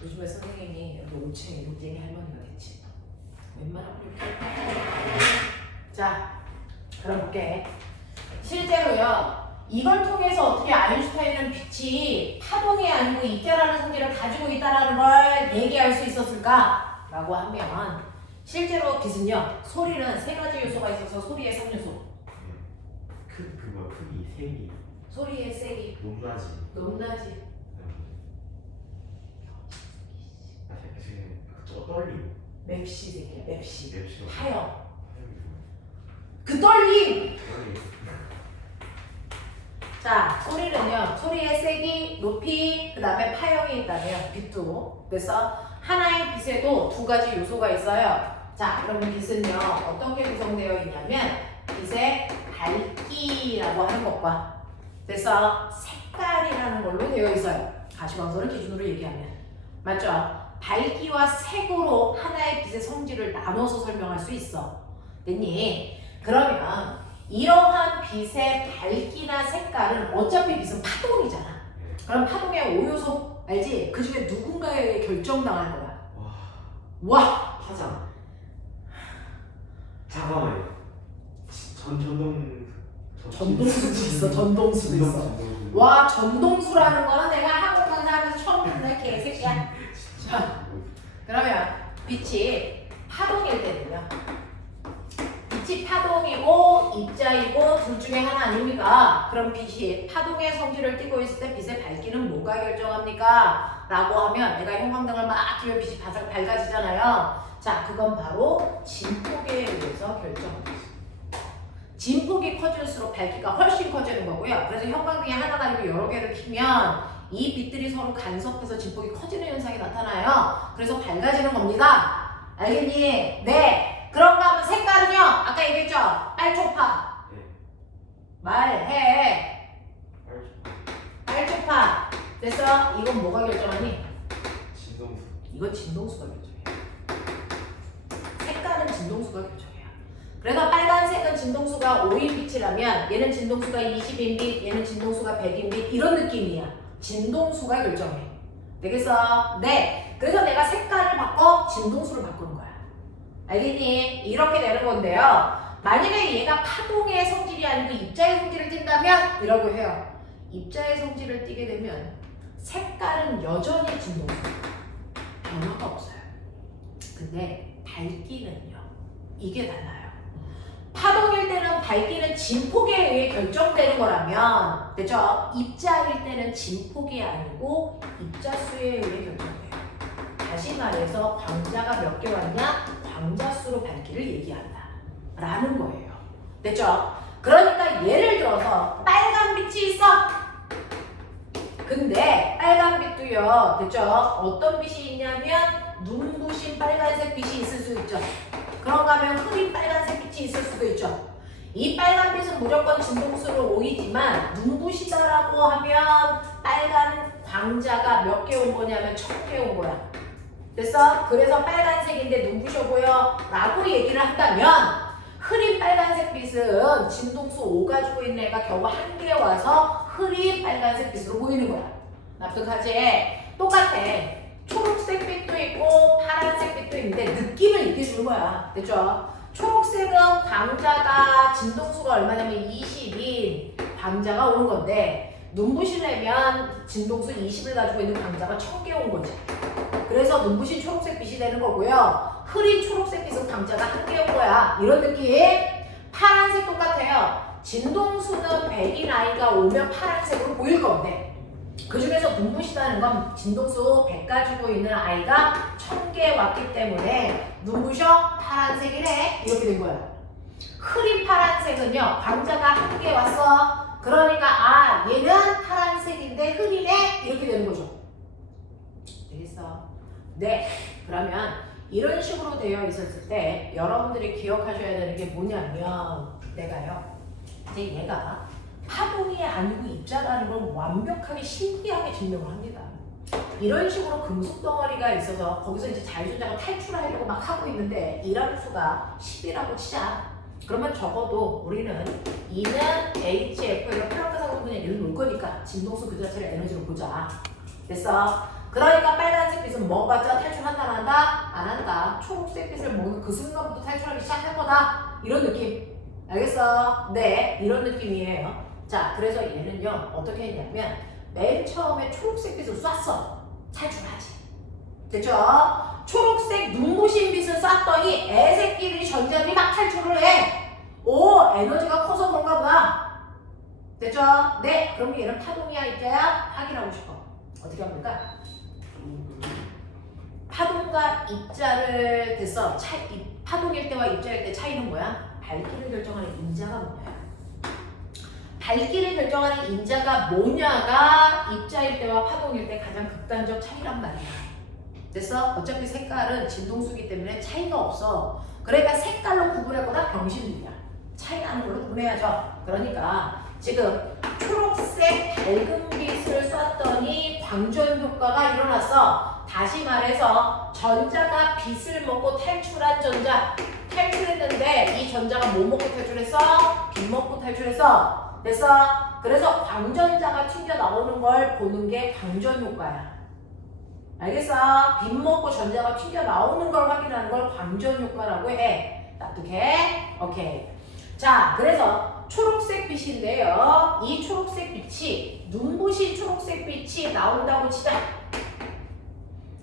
요즘에 선생님이 여기 5층에 욕쟁이 할머니가 됐지. 웬만하면 이렇게. 자, 그럼 볼게. 실제로요. 이걸 통해서 어떻게 아인슈타인은 빛이 파동이 아니고 입자라는 성질을 가지고 있다는 걸 얘기할 수 있었을까? 라고 하면 실제로 빛은요. 소리는 세 가지 요소가 있어서 소리의 3요소. 뭐 크기, 색이, 소리의 세기, 높낮이. 높낮이, 떨림. 맵시 새끼야, 맵시. 맵시. 하여. 그 떨림! 자, 소리는요. 소리의 세기, 높이, 그 다음에 파형이 있다면 빛도. 그래서 하나의 빛에도 두 가지 요소가 있어요. 자, 그러면 빛은요. 어떤 게 구성되어 있냐면 빛의 밝기라고 하는 것과 그래서 색깔이라는 걸로 되어 있어요. 가시광선을 기준으로 얘기하면. 맞죠? 밝기와 색으로 하나의 빛의 성질을 나눠서 설명할 수 있어. 됐니? 그러면 이러한 빛의 밝기나 색깔은 어차피 빛은 파동이잖아. 그럼 파동의 5요소 알지? 그 중에 누군가에게 결정당할 거야. 와! 화장. 잠깐만요. 전동수도 있어. 전동수도 있어. 와, 전동수라는 거는 내가 한국 강사하면서 처음 듣는 개새끼야. 자, 그러면 빛이 파동일 때는요. 빛이 파동이고 입자이고 둘 중에 하나 아닙니까? 그럼 빛이 파동의 성질을 띠고 있을 때 빛의 밝기는 뭐가 결정합니까? 라고 하면 내가 형광등을 막 켜면 빛이 밝아지잖아요. 자, 그건 바로 진폭에 의해서 결정합니다. 진폭이 커질수록 밝기가 훨씬 커지는 거고요. 그래서 형광등이 하나가 아니고 여러 개를 켜면 이 빛들이 서로 간섭해서 진폭이 커지는 현상이 나타나요. 그래서 밝아지는 겁니다. 알겠니? 네. 그런가 하면 색깔은요. 아까 얘기했죠? 빨초파. 말해. 빨초파. 그래서 이건 뭐가 결정하니? 진동수. 이건 진동수가 결정해요. 색깔은 진동수가 결정해요. 그래서 빨간색은 진동수가 5인빛이라면 얘는 진동수가 20인빛, 얘는 진동수가 100인빛 이런 느낌이야. 진동수가 결정해. 되겠어? 네. 그래서 내가 색깔을 바꿔 진동수를 바꾸는 거야. 알겠니? 이렇게 되는 건데요. 만약에 얘가 파동의 성질이 아니고 입자의 성질을 띈다면 이라고 해요. 입자의 성질을 띠게 되면 색깔은 여전히 진동수. 변화가 없어요. 근데 밝기는요. 이게 달라요. 파동일 때는 밝기는 진폭에 의해 결정되는 거라면 됐죠? 입자일 때는 진폭이 아니고 입자수에 의해 결정돼요. 다시 말해서 광자가 몇 개 왔냐? 광자수로 밝기를 얘기한다 라는 거예요. 됐죠? 그러니까 예를 들어서 빨간 빛이 있어. 근데 빨간 빛도요. 됐죠? 어떤 빛이 있냐면 눈부신 빨간색 빛이 있을 수 있죠. 그런가 하면 흐린 빨간색 빛이 있을 수도 있죠. 이 빨간 빛은 무조건 진동수로 모이지만 눈부시다라고 하면 빨간 광자가 몇 개 온 거냐면 1000개 온 거야. 됐어? 그래서 빨간색인데 눈부셔 보여 라고 얘기를 한다면 흐린 빨간색 빛은 진동수 5 가지고 있는 애가 겨우 1개 와서 흐린 빨간색 빛으로 보이는 거야. 납득하지? 똑같아. 초록색 빛도 있고 파란색 빛도 있는데 느낌을 느껴주는 거야. 됐죠? 초록색은 광자가 진동수가 얼마냐면 20인 광자가 오는 건데 눈부시려면 진동수 20을 가지고 있는 광자가 1000개 온 거지. 그래서 눈부신 초록색 빛이 되는 거고요. 흐린 초록색 빛은 광자가 1개 온 거야. 이런 느낌. 파란색 똑같아요. 진동수는 100인 아이가 오면 파란색으로 보일 건데 그 중에서 눈부시다는 건 진동수 100 가지고 있는 아이가 1000개 왔기 때문에 눈부셔 파란색이네 이렇게 된 거야. 흐린 파란색은요 광자가 1개 왔어. 그러니까 아 얘는 파란색인데 흐리네 이렇게 되는 거죠. 되겠어? 네. 그러면 이런 식으로 되어 있었을 때 여러분들이 기억하셔야 되는 게 뭐냐면 내가요 이제 얘가 파동이 아니고 입자라는 걸 완벽하게 신기하게 증명을 합니다. 이런 식으로 금속 덩어리가 있어서 거기서 이제 자유전자가 탈출하려고 막 하고 있는데 이라는 수가 10이라고 치자. 그러면 적어도 우리는 E는 HF로 플랑크 상승분의 얘기를 놓을 거니까 진동수 그 자체를 에너지로 보자. 됐어? 그러니까 빨간색 빛은 먹어봤자 탈출한다 안 한다? 안 한다. 초록색 빛을 먹는 그 순간부터 탈출하기 시작할 거다. 이런 느낌. 알겠어? 네, 이런 느낌이에요. 자, 그래서 얘는요 어떻게 했냐면 맨 처음에 초록색 빛을 쐈어. 탈출하지. 됐죠? 초록색 눈부신 빛을 쐈더니 애새끼리 전자들이 막 탈출을 해. 오, 에너지가 커서 그런가 보다. 됐죠? 네, 그럼 얘는 파동이야 입자야? 확인하고 싶어. 어떻게 합니까? 파동과 입자를 됐어. 파동일 때와 입자일 때 차이는 뭐야? 밝기를 결정하는 인자가 뭐야? 밝기를 결정하는 인자가 뭐냐가 입자일 때와 파동일 때 가장 극단적 차이란 말이야. 됐어? 어차피 색깔은 진동수기 때문에 차이가 없어. 그러니까 색깔로 구분해보다 병신들이야. 차이 나는 걸로 구분해야죠. 그러니까 지금 초록색 밝은 빛을 쐈더니 광전 효과가 일어났어. 다시 말해서 전자가 빛을 먹고 탈출한 전자 탈출했는데 이 전자가 뭐 먹고 탈출했어? 빛 먹고 탈출했어. 됐어? 그래서 광전자가 튕겨 나오는 걸 보는 게 광전 효과야. 알겠어? 빛 먹고 전자가 튕겨 나오는 걸 확인하는 걸 광전 효과라고 해. 납득해? 오케이. 자, 그래서 초록색 빛인데요. 이 초록색 빛이 눈부신 초록색 빛이 나온다고 치자.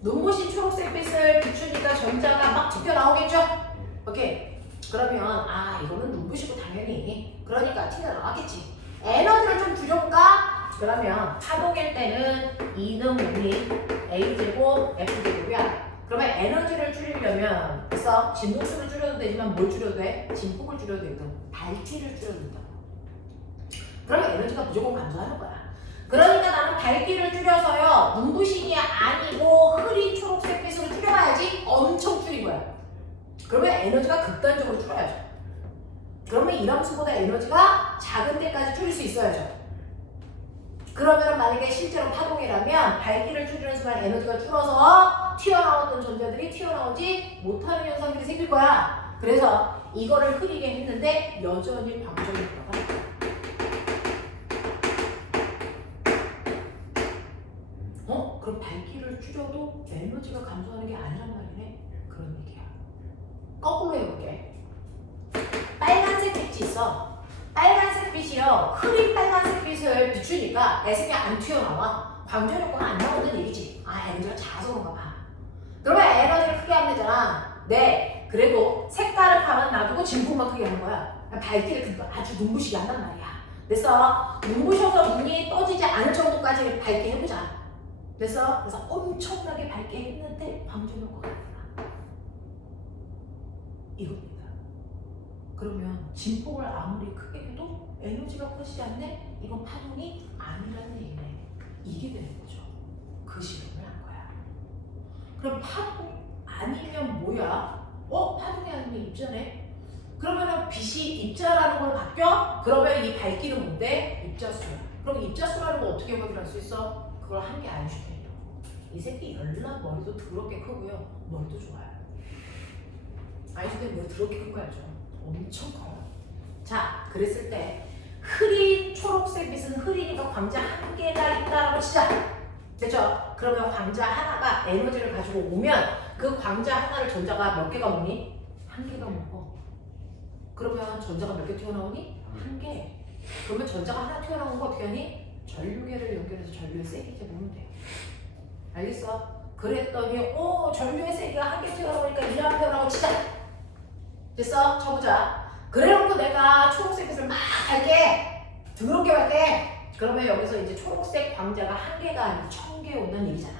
눈부신 초록색 빛을 비추니까 전자가 막 튀겨 나오겠죠? 오케이. 그러면 아 이거는 눈부시고 당연히 그러니까 튀겨 나왔겠지. 에너지를 좀 줄여볼까? 그러면 파동일 때는 E는 뭐니? A제곱 F제곱이야. 그러면 에너지를 줄이려면 그래서 진동수를 줄여도 되지만 뭘 줄여도 돼? 진폭을 줄여도 되거든. 밝기를 줄여도 된다고. 그러면 에너지가 무조건 감소하는 거야. 그러니까 나는 밝기를 줄여서요 눈부신이 아니고 흐린 초록색 빛으로 줄여봐야지. 엄청 줄인 거야. 그러면 에너지가 극단적으로 줄어야죠. 그러면 이 함수보다 에너지가 작은 데까지 줄일 수 있어야죠. 그러면 만약에 실제로 파동이라면 밝기를 줄이는 순간 에너지가 줄어서 튀어나왔던 전자들이 튀어나오지 못하는 현상들이 생길 거야. 그래서 이거를 흐리게 했는데 여전히 광전 효과가 있다. 그럼 밝기를 줄여도 에너지가 감소하는 게 아니란 말이네. 그런 얘기야. 거꾸로 해볼게. 빨간색 빛이 있어. 빨간색 빛이요. 흐린 빨간색 빛을 비추니까 애색이 안 튀어나와. 광전 효과가 안 나오는 얘기지. 아, 에너지가 작아서 그런가 봐. 그러면 에너지를 크게 하면 되잖아. 네. 그래도 색깔을 가만 놔두고 진폭만 크게 하는 거야. 밝기를 그러니까 아주 눈부시게 한단 말이야. 그래서 눈부셔서 눈이 떠지지 않을 정도까지 밝게 해보자. 그래서 엄청나게 밝게 했는데 광전 효과가 나타나. 이겁니다. 그러면 진폭을 아무리 크게 해도 에너지가 커지지 않네? 이건 파동이 아니라는 얘기네. 이게 되는 거죠. 그 실험을 한 거야. 그럼 파동, 아니면 뭐야? 파동이 아니면 입자네? 그러면은 빛이 입자라는 걸로 바뀌어? 그러면 이 밝기는 뭔데? 입자수야. 그럼 입자수라는 거 어떻게 확인할 수 있어? 그걸 한 게 아인슈타인이야. 이 새끼 열나 머리도 더럽게 크고요. 머리도 좋아요. 아인슈타인 머리 더럽게 큰 거 알죠? 엄청 커요. 자, 그랬을 때 흐린 초록색 빛은 흐리니까 광자 한 개가 있다라고 치자. 됐죠? 그러면 광자 하나가 에너지를 가지고 오면 그 광자 하나를 전자가 몇 개가 먹니? 한 개가 먹어. 그러면 전자가 몇 개 튀어나오니? 한 개. 그러면 전자가 하나 튀어나온 거 어떻게 하니? 전류계를 연결해서 전류의 세기 재보면 돼. 알겠어? 그랬더니 전류의 세기가 한 개 튀어나오니까 1A라고 치자. 됐어? 쳐보자. 그래놓고 내가 초록색 빛을 막 갈게. 더럽게 갈게. 그러면 여기서 이제 초록색 광자가 한 개가 아니고 1000개 온다는 얘기잖아.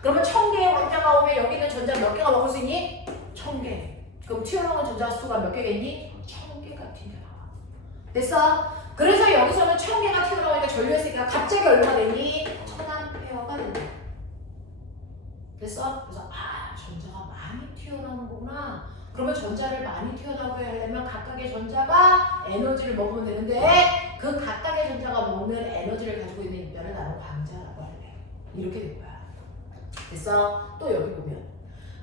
그러면 1000개의 광자가 오면 여기 있는 전자 몇 개가 먹을 수 있니? 1000개. 그럼 튀어나온 전자 수가 몇 개겠니? 1000개가 튀어나와. 됐어? 그래서 여기서는 1000개가 튀어나오니까 전류의 세기가 갑자기 얼마가 되니? 1000A가 된다. 됐어? 그래서 전자가 많이 튀어나오는 거구나. 그러면 전자를 많이 튀어나오게 하려면 각각의 전자가 에너지를 먹으면 되는데 그 각각의 전자가 먹는 에너지를 가지고 있는 입자를 나는 광자라고 할래. 이렇게 된 거야. 됐어? 또 여기 보면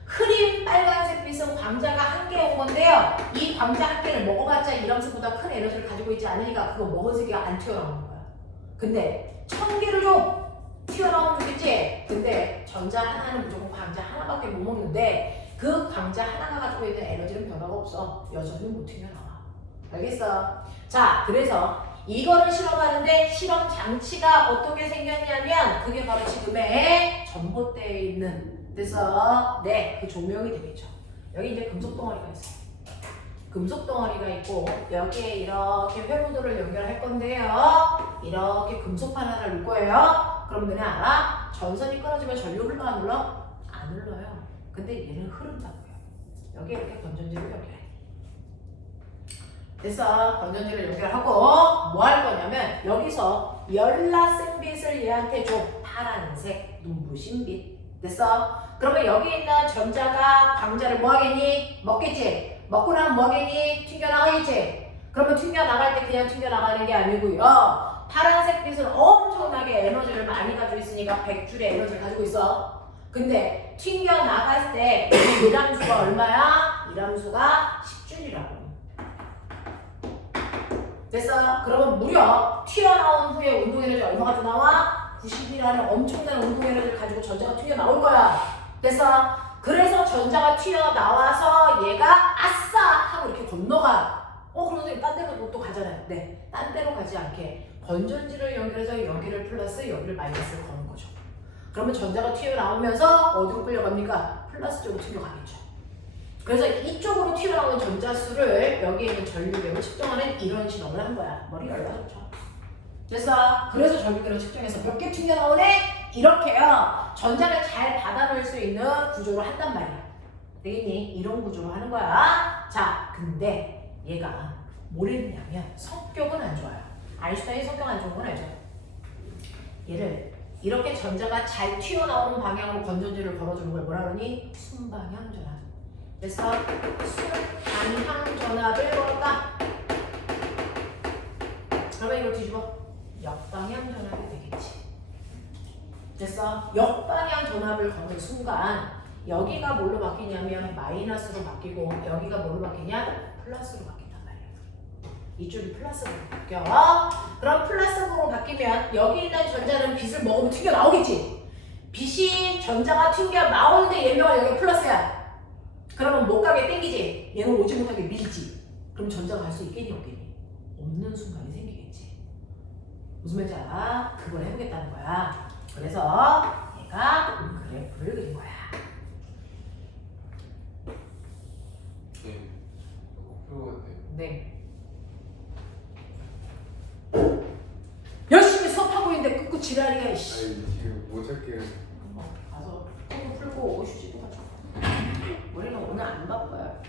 흐린 빨간색 빛은 광자가 한 개 온 건데요. 이 광자 한 개를 먹어봤자 이람수보다 큰 에너지를 가지고 있지 않으니까 그거 먹은 세기가 안 튀어나오는 거야. 근데 1000개를 줘! 튀어나오면 좋겠지? 근데 전자 하나는 무조건 광자 하나밖에 못 먹는데 그 광자 하나가 가지고 있는 에너지는 변화가 없어. 여전히 못 튀어나와. 알겠어? 자, 그래서 이거를 실험하는데 실험 장치가 어떻게 생겼냐면 그게 바로 지금의 전봇대에 있는 그래서 그 조명이 되겠죠. 여기 이제 금속 덩어리가 있어요. 금속 덩어리가 있고 여기에 이렇게 회로도를 연결할 건데요. 이렇게 금속판 하나를 놓을 거예요. 그럼 너네 알아? 전선이 끊어지면 전류 흘러 안 흘러? 안 흘러요. 근데 얘는 흐른다고요. 여기에 이렇게 건전지를 연결해. 됐어. 건전지를 연결하고 뭐 할 거냐면 여기서 열나센 빛을 얘한테 줘. 파란색 눈부신 빛. 됐어? 그러면 여기 있는 전자가 광자를 뭐 하겠니? 먹겠지? 먹고 나면 뭐 하겠니? 튕겨나가겠지? 그러면 튕겨나갈 때 그냥 튕겨나가는 게 아니고요. 파란색 빛은 엄청나게 에너지를 많이 가지고 있으니까 100줄의 에너지를 가지고 있어. 근데 튕겨나갈 때 이람수가 얼마야? 이람수가 10줄이라고. 됐어? 그러면 무려 튀어나온 후에 운동에너지 얼마가 더 나와? 90이라는 엄청난 운동에너지를 가지고 전자가 튀어나올 거야. 됐어? 그래서 전자가 튀어나와서 얘가 아싸! 하고 이렇게 건너가. 그러면 딴 데로 또 가잖아요. 네. 딴 데로 가지 않게 건전지를 연결해서 여기를 플러스 여기를 마이너스를 거는 거죠. 그러면 전자가 튀어나오면서 어디로 끌려갑니까? 플러스 쪽으로 튀어가겠죠. 그래서 이쪽으로 튀어나오는 전자 수를 여기에 있는 전류계로 측정하는 이런 실험을 한 거야. 머리 얼마나 좋죠? 됐어? 그래서 전류계를 측정해서 몇 개 튕겨나오네? 이렇게요. 전자를 잘 받아놓을 수 있는 구조로 한단 말이야. 되겠니? 이런 구조로 하는 거야. 자, 근데 얘가 뭘 했냐면 성격은 안 좋아요. 아인슈타인이 성격 안 좋은 건 알죠? 얘를 이렇게 전자가 잘 튀어나오는 방향으로 건전지를 걸어주는 걸 뭐라 그러니? 순방향 전압. 그래서 순방향 전압을 걸었다. 그러면 이걸 뒤집어 역방향 전압이 되겠지. 됐어? 역방향 전압을 거는 순간 여기가 뭘로 바뀌냐면 마이너스로 바뀌고 여기가 뭘로 바뀌냐? 플러스로 바뀐단 말이야. 이쪽이 플러스로 바뀌어. 그럼 플러스로 바뀌면 여기 있는 전자는 빛을 먹으면 튕겨 나오겠지. 빛이 전자가 튕겨 나오는데 얘가 여기 플러스야. 그러면 못 가게 땡기지. 얘는 오지 못하게 밀지. 그럼 전자가 갈 수 있겠니 없겠니? 없는 순간이 생기겠지. 무슨 말인지 알아? 그걸 해보겠다는 거야. 그래서 얘가 그래프를 그린 거야. 네. 꼭 같아요. 네. 열심히 수업하고 있는데 끄고 지랄이야. 이씨. 아니 지금 못 찾게. 가서 공부 풀고 휴지도 가져. 우리는 오늘 안 바빠요.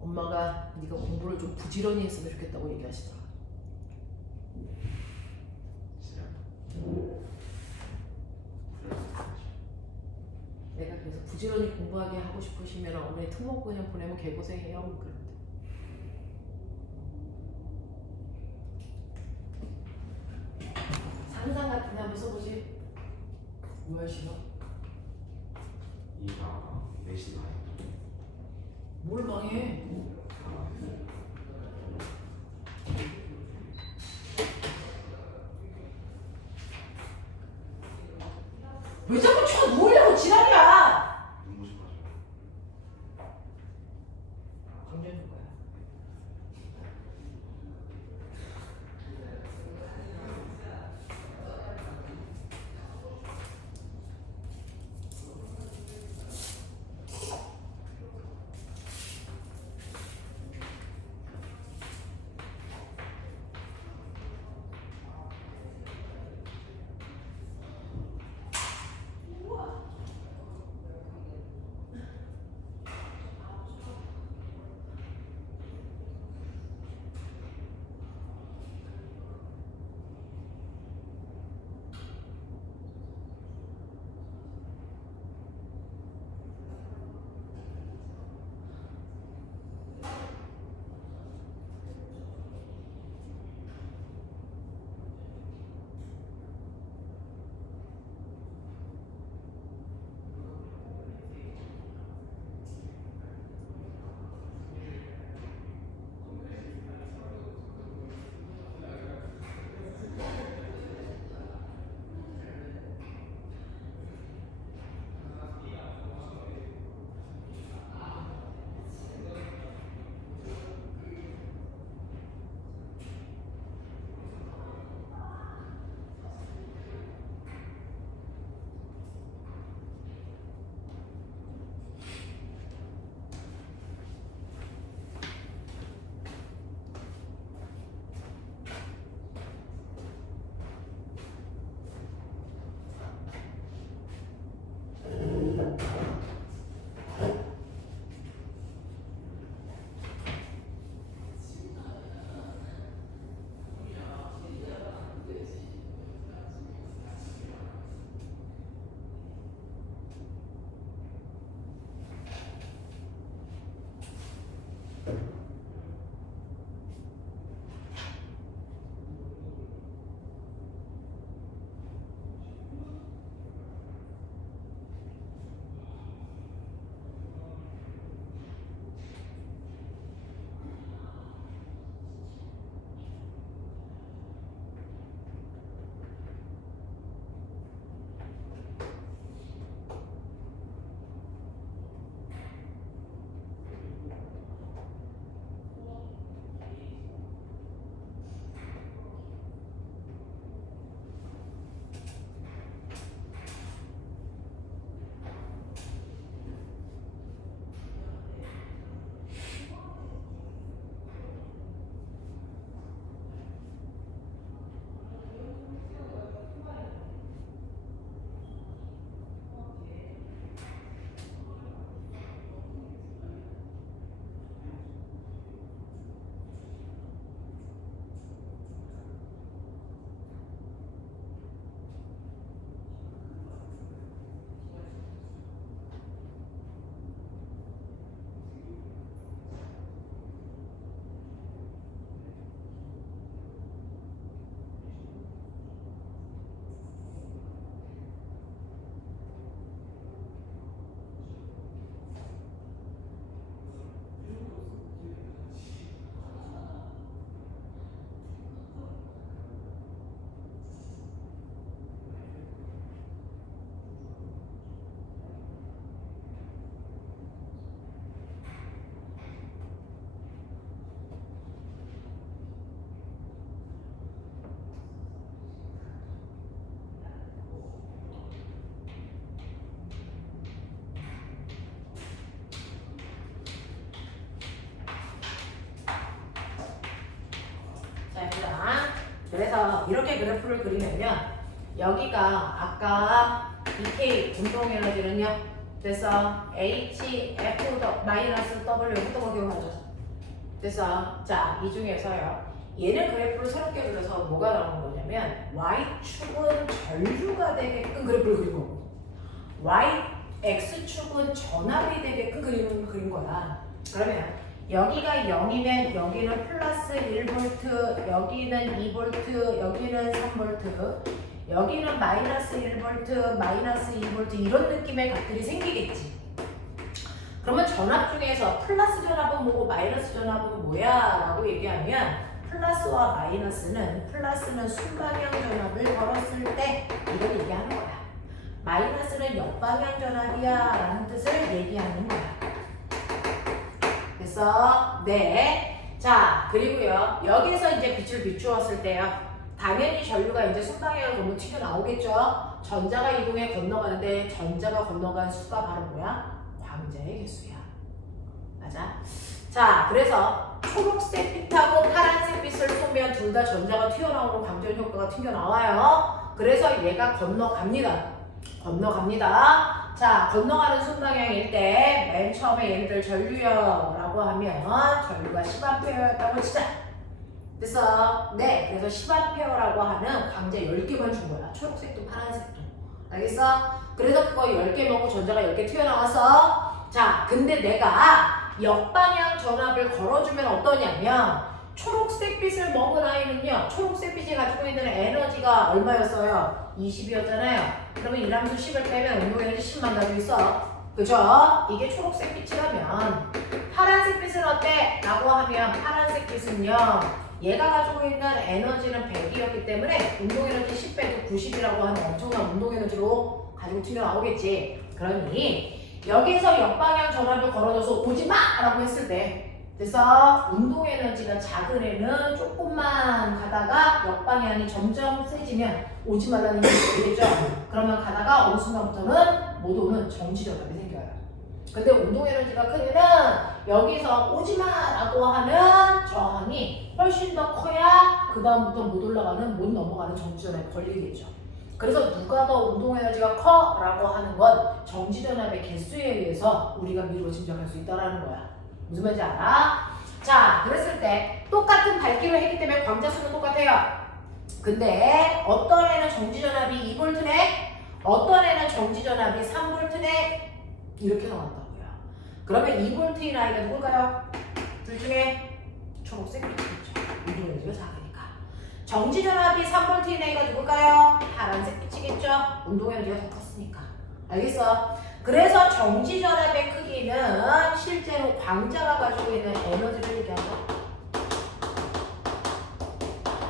엄마가 네가 공부를 좀 부지런히 했으면 좋겠다고 얘기하시더라. 그래서 부지런히 공부하게 하고 싶으시면 어머니 특목 그냥 보내면 개고생해요. 그럴 때. 상상 같은 데 한번 써보지. 뭐야 싫어? 이가 내시 나요. 뭘 망해? 왜 자꾸 쳐 누우려고 지랄이야? 눈부시 가죠. 광전 누구야? 그래서 이렇게 그래프를 그리면요. 여기가 아까 BK 운동 에너지는요. 그래서 HF 마이너스 W 했던 거 기억하죠? 그래서 자, 이 중에서요. 얘는 그래프를 새롭게 그려서 뭐가 나오는 거냐면 Y축은 전류가 되게끔 그래프를 그리고 X축은 전압이 되게끔 그린 거야. 그러면 여기가 0이면 여기는 플러스 1V, 여기는 2V, 여기는 3V, 여기는 마이너스 1V, 마이너스 2V 이런 느낌의 값들이 생기겠지. 그러면 전압 중에서 플러스 전압은 뭐고 마이너스 전압은 뭐야? 라고 얘기하면 플러스와 마이너스는 플러스는 순방향 전압을 걸었을 때 이걸 얘기하는 거야. 마이너스는 역방향 전압이야 라는 뜻을 얘기하는 거야. 그래서 네. 자, 그리고요. 여기서 이제 빛을 비추었을 때요. 당연히 전류가 이제 순방향을 보면 튀어나오겠죠. 전자가 이동해 건너가는데 전자가 건너간 수가 바로 뭐야? 광자의 개수야. 맞아? 자, 그래서 초록색 빛하고 파란색 빛을 쏘면 둘 다 전자가 튀어나오는 광전 효과가 튀어나와요. 그래서 얘가 건너갑니다. 자, 건너가는 순방향일 때 맨 처음에 얘네들 전류여라고 하면 전류가 10A였다고 치자. 그래서 네, 그래서 10A라고 하는 광자 10개만 준 거야. 초록색도 파란색도. 알겠어? 그래서 그거 10개 먹고 전자가 10개 튀어나와서 자, 근데 내가 역방향 전압을 걸어주면 어떠냐면 초록색 빛을 먹은 아이는요, 초록색 빛이 가지고 있는 에너지가 얼마였어요? 20이었잖아요. 그러면 이 함수 10을 빼면 운동 에너지 10만 가지고 있어. 그죠? 이게 초록색 빛이라면 파란색 빛은 어때? 라고 하면 파란색 빛은요, 얘가 가지고 있는 에너지는 100이었기 때문에 운동 에너지 10 빼도 90이라고 하는 엄청난 운동 에너지로 가지고 튀어나오겠지. 그러니 여기에서 역방향 전압을 걸어줘서 오지마! 라고 했을 때 그래서 운동 에너지가 작은 애는 조금만 가다가 역방향이 점점 세지면 오지 말라는 얘기 되겠죠? 그러면 가다가 어느 순간부터는 못 오는 정지 전압이 생겨요. 근데 운동 에너지가 큰 애는 여기서 오지마! 라고 하는 저항이 훨씬 더 커야 그 다음부터 못 올라가는, 못 넘어가는 정지 전압이 걸리겠죠. 그래서 누가 더 운동 에너지가 커? 라고 하는 건 정지 전압의 개수에 의해서 우리가 미루어 짐작할 수 있다는 거야. 무슨 말인지 알아? 자, 그랬을 때 똑같은 밝기로 했기 때문에 광자수는 똑같아요. 근데 어떤 애는 정지전압이 2V네, 어떤 애는 정지전압이 3V네 이렇게 나왔다고요. 그러면 2V인 아이가 누굴까요? 둘 중에 초록색 빛이겠죠. 운동 에너지가 작으니까. 정지전압이 3V인 애가 누굴까요? 파란색 빛이겠죠. 운동 에너지가 더 컸으니까. 알겠어? 그래서 정지전압의 크기는 실제로 광자가 가지고 있는 에너지를 얘기한다.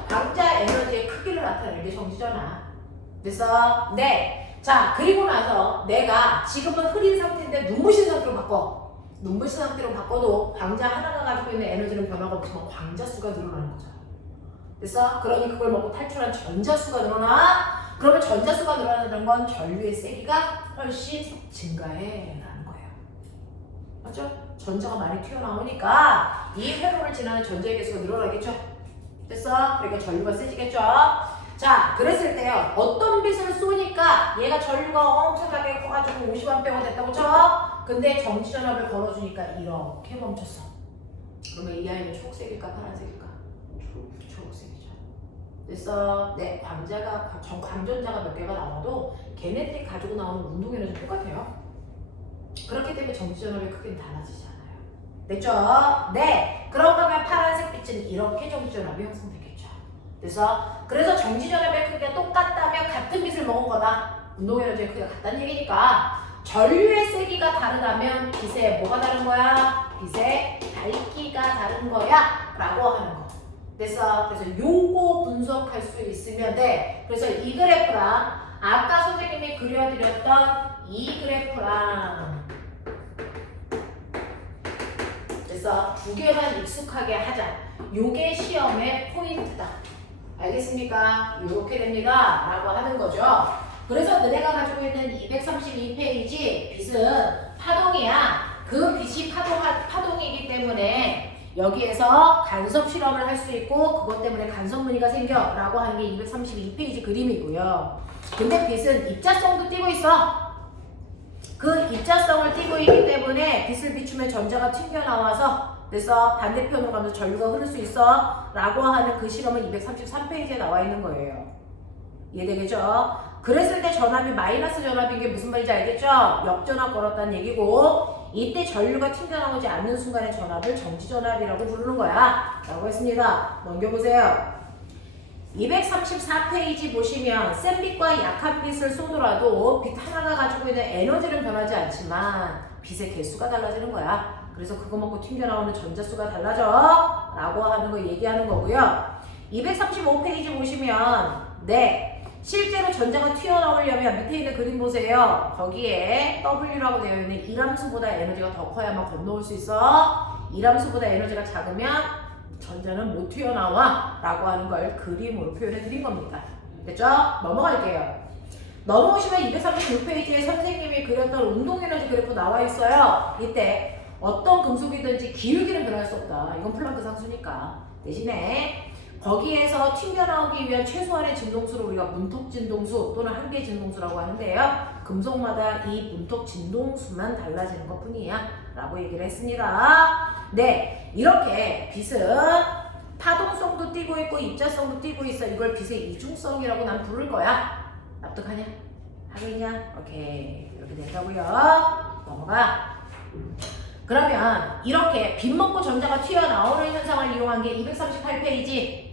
광자 에너지의 크기를 나타내는 게 정지전압. 그래서 네. 자, 그리고 나서 내가 지금은 흐린 상태인데 눈부신 상태로 바꿔. 눈부신 상태로 바꿔도 광자 하나가 가지고 있는 에너지는 변화가 없지만 광자 수가 늘어나는 거죠. 그래서 그러니 그걸 먹고 탈출한 전자 수가 늘어나. 그러면 전자 수가 늘어나는 건 전류의 세기가 훨씬 증가해 라는 거예요. 맞죠? 전자가 많이 튀어나오니까 이 회로를 지나는 전자의 개수가 늘어나겠죠? 됐어? 그러니까 전류가 세지겠죠? 자, 그랬을 때요, 어떤 빛을 쏘니까 얘가 전류가 엄청나게 커가지고 50A가 됐다고 쳐? 근데 정지전압을 걸어주니까 이렇게 멈췄어. 그러면 이 아이는 초록색일까 파란색일까? 초록색이죠. 그래서 네, 광전자가 몇 개가 나와도 걔네들이 가지고 나오는 운동 에너지 똑같아요. 그렇기 때문에 정지전압의 크기는 달라지지 않아요. 됐죠? 네. 그런가 하면 파란색 빛은 이렇게 정지전압이 형성되겠죠. 그래서 정지전압의 크기가 똑같다면 같은 빛을 먹은 거다. 운동 에너지의 크기가 같다는 얘기니까 전류의 세기가 다르다면 빛의 뭐가 다른 거야? 빛의 밝기가 다른 거야 라고 하는 거. 그래서 요거 분석할 수 있으면 돼. 그래서 이 그래프랑 아까 선생님이 그려드렸던 이 그래프랑 그래서 두 개만 익숙하게 하자. 요게 시험의 포인트다. 알겠습니까? 요렇게 됩니다 라고 하는 거죠. 그래서 너네가 가지고 있는 232페이지 빛은 파동이야. 그 빛이 파동이기 때문에 여기에서 간섭 실험을 할 수 있고 그것 때문에 간섭 무늬가 생겨 라고 하는 게 232페이지 그림이고요. 근데 빛은 입자성도 띠고 있어. 그 입자성을 띠고 있기 때문에 빛을 비추면 전자가 튕겨나와서 그래서 반대편으로 가면서 전류가 흐를 수 있어 라고 하는 그 실험은 233페이지에 나와 있는 거예요. 이해되겠죠? 그랬을 때 전압이 마이너스 전압인 게 무슨 말인지 알겠죠? 역전압 걸었다는 얘기고 이때 전류가 튕겨나오지 않는 순간의 전압을 정지전압이라고 부르는 거야 라고 했습니다. 넘겨보세요. 234페이지 보시면 센 빛과 약한 빛을 쏘더라도 빛 하나가 가지고 있는 에너지는 변하지 않지만 빛의 개수가 달라지는 거야. 그래서 그거 먹고 튕겨나오는 전자수가 달라져 라고 하는 거 얘기하는 거고요. 235페이지 보시면 네, 실제로 전자가 튀어나오려면 밑에 있는 그림 보세요. 거기에 W라고 되어 있는 이람수보다 에너지가 더 커야만 건너올 수 있어. 이람수보다 에너지가 작으면 전자는 못 튀어나와 라고 하는 걸 그림으로 표현해 드린 겁니다. 됐죠? 넘어갈게요. 넘어오시면 236페이지에 선생님이 그렸던 운동에너지 그래프 나와 있어요. 이때 어떤 금속이든지 기울기는 변할 수 없다. 이건 플랑크 상수니까. 대신에 거기에서 튕겨나오기 위한 최소한의 진동수를 우리가 문턱 진동수 또는 한계 진동수라고 하는데요. 금속마다 이 문턱 진동수만 달라지는 것 뿐이야 라고 얘기를 했습니다. 네, 이렇게 빛은 파동성도 띠고 있고 입자성도 띠고 있어. 이걸 빛의 이중성이라고 난 부를 거야. 납득하냐? 하겠냐? 오케이, 이렇게 된다고요. 넘어가. 그러면 이렇게 빛 먹고 전자가 튀어나오는 현상을 이용한 게 238페이지.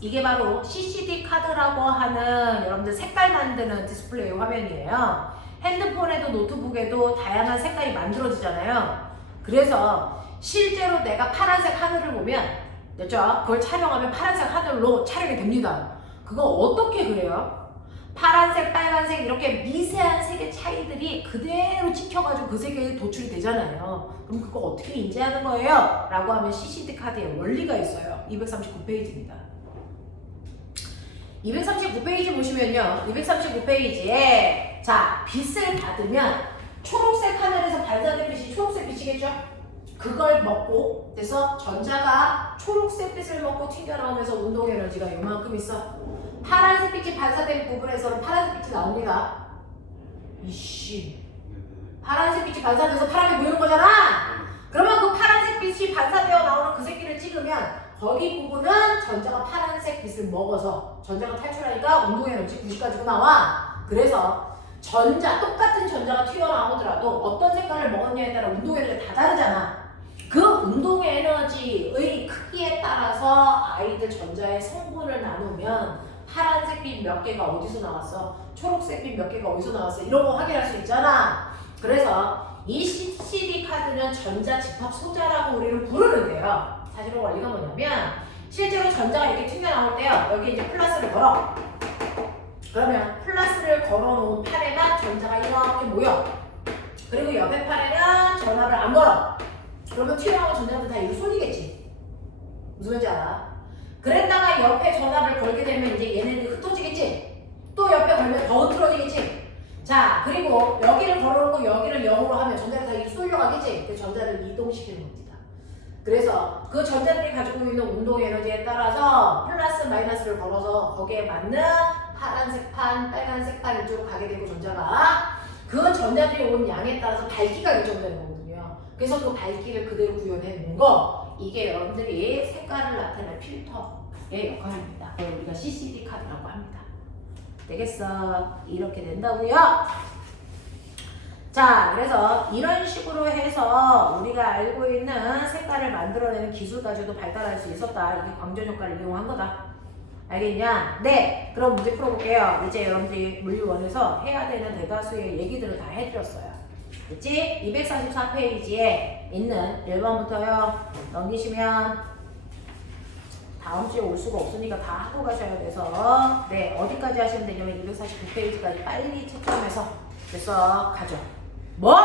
이게 바로 CCD 카드라고 하는 여러분들 색깔 만드는 디스플레이 화면이에요. 핸드폰에도 노트북에도 다양한 색깔이 만들어지잖아요. 그래서 실제로 내가 파란색 하늘을 보면, 됐죠? 그걸 촬영하면 파란색 하늘로 촬영이 됩니다. 그거 어떻게 그래요? 파란색, 빨간색 이렇게 미세한 색의 차이들이 그대로 찍혀가지고 그 세계에 도출이 되잖아요. 그럼 그거 어떻게 인지하는 거예요? 라고 하면 CCD 카드에 원리가 있어요. 239페이지입니다. 239페이지 보시면요. 239페이지에 자, 빛을 받으면 초록색 하늘에서 발사된 빛이 초록색 빛이겠죠? 그걸 먹고 그래서 전자가 초록색 빛을 먹고 튕겨나오면서 운동 에너지가 이만큼 있어. 파란색 빛이 반사된 부분에서는 파란색 빛이 나옵니다. 이씨, 파란색 빛이 반사돼서 파랗게 보이는 거잖아. 그러면 그 파란색 빛이 반사되어 나오는 그 새끼를 찍으면 거기 부분은 전자가 파란색 빛을 먹어서 전자가 탈출하니까 운동 에너지 90가지고 나와. 그래서 똑같은 전자가 튀어나오더라도 어떤 색깔을 먹었냐에 따라 운동 에너지가 다 다르잖아. 그 운동 에너지의 크기에 따라서 아이들 전자의 성분을 나누면 파란색 빛 몇 개가 어디서 나왔어? 초록색 빛 몇 개가 어디서 나왔어? 이런 거 확인할 수 있잖아. 그래서 이 CCD 카드는 전자 집합 소자라고 우리는 부르는데요. 사실은 원리가 뭐냐면 실제로 전자가 이렇게 튕겨나올 때요. 여기 이제 플러스를 걸어. 그러면 플러스를 걸어놓은 판에만 전자가 이렇게 모여. 그리고 옆에 판에는 전압을 안 걸어. 그러면 튀어나온 전자들 다 이리로 쏠리겠지. 무슨 말인지 알아? 그랬다가 옆에 전압을 걸게 되면 이제 얘네들이 흩어지겠지. 또 옆에 걸면 더 흐트러지겠지. 자, 그리고 여기를 걸어놓고 여기를 0으로 하면 전자가 다 이리로 쏠려가겠지. 그 전자를 이동시키는 겁니다. 그래서 그 전자들이 가지고 있는 운동 에너지에 따라서 플러스 마이너스를 걸어서 거기에 맞는 파란색 판, 빨간색 판 이쪽으로 가게 되고 전자가 그 전자들이 온 양에 따라서 밝기가 결정되는 거거든요. 그래서 그 밝기를 그대로 구현해 놓은 거, 이게 여러분들이 색깔을 나타낼 필터의 역할입니다. 우리가 CCD 카드라고 합니다. 되겠어? 이렇게 된다고요. 자, 그래서 이런 식으로 해서 우리가 알고 있는 색깔을 만들어내는 기술까지도 발달할 수 있었다. 이게 광전 효과를 이용한 거다. 알겠냐? 네, 그럼 문제 풀어볼게요. 이제 여러분들이 물리원에서 해야 되는 대다수의 얘기들을 다 해드렸어요. 됐지? 244페이지에 있는 1번부터요. 넘기시면 다음 주에 올 수가 없으니까 다 하고 가셔야 돼서 네, 어디까지 하시면 되냐면 249페이지까지 빨리 채점해서 그래서 가죠. 뭐?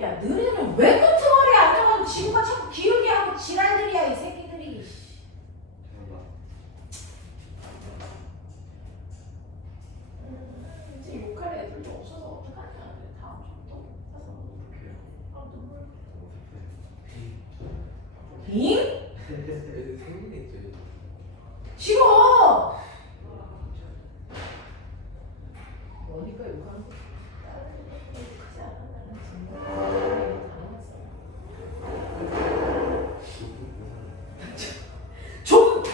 야, 너네는 왜 끄트머리에 앉아가지고 지구가 자꾸 기울게 하고 지랄들이야, 이 새끼들이. 이제 욕할 애들도 없어서 어떡하냐. 다음 주부터 못 사서. 아, 눈물. 잉? 생기겠죠. 싫어! 너니까 욕하는 거. 욕하지 않아. 나는 정말 좀!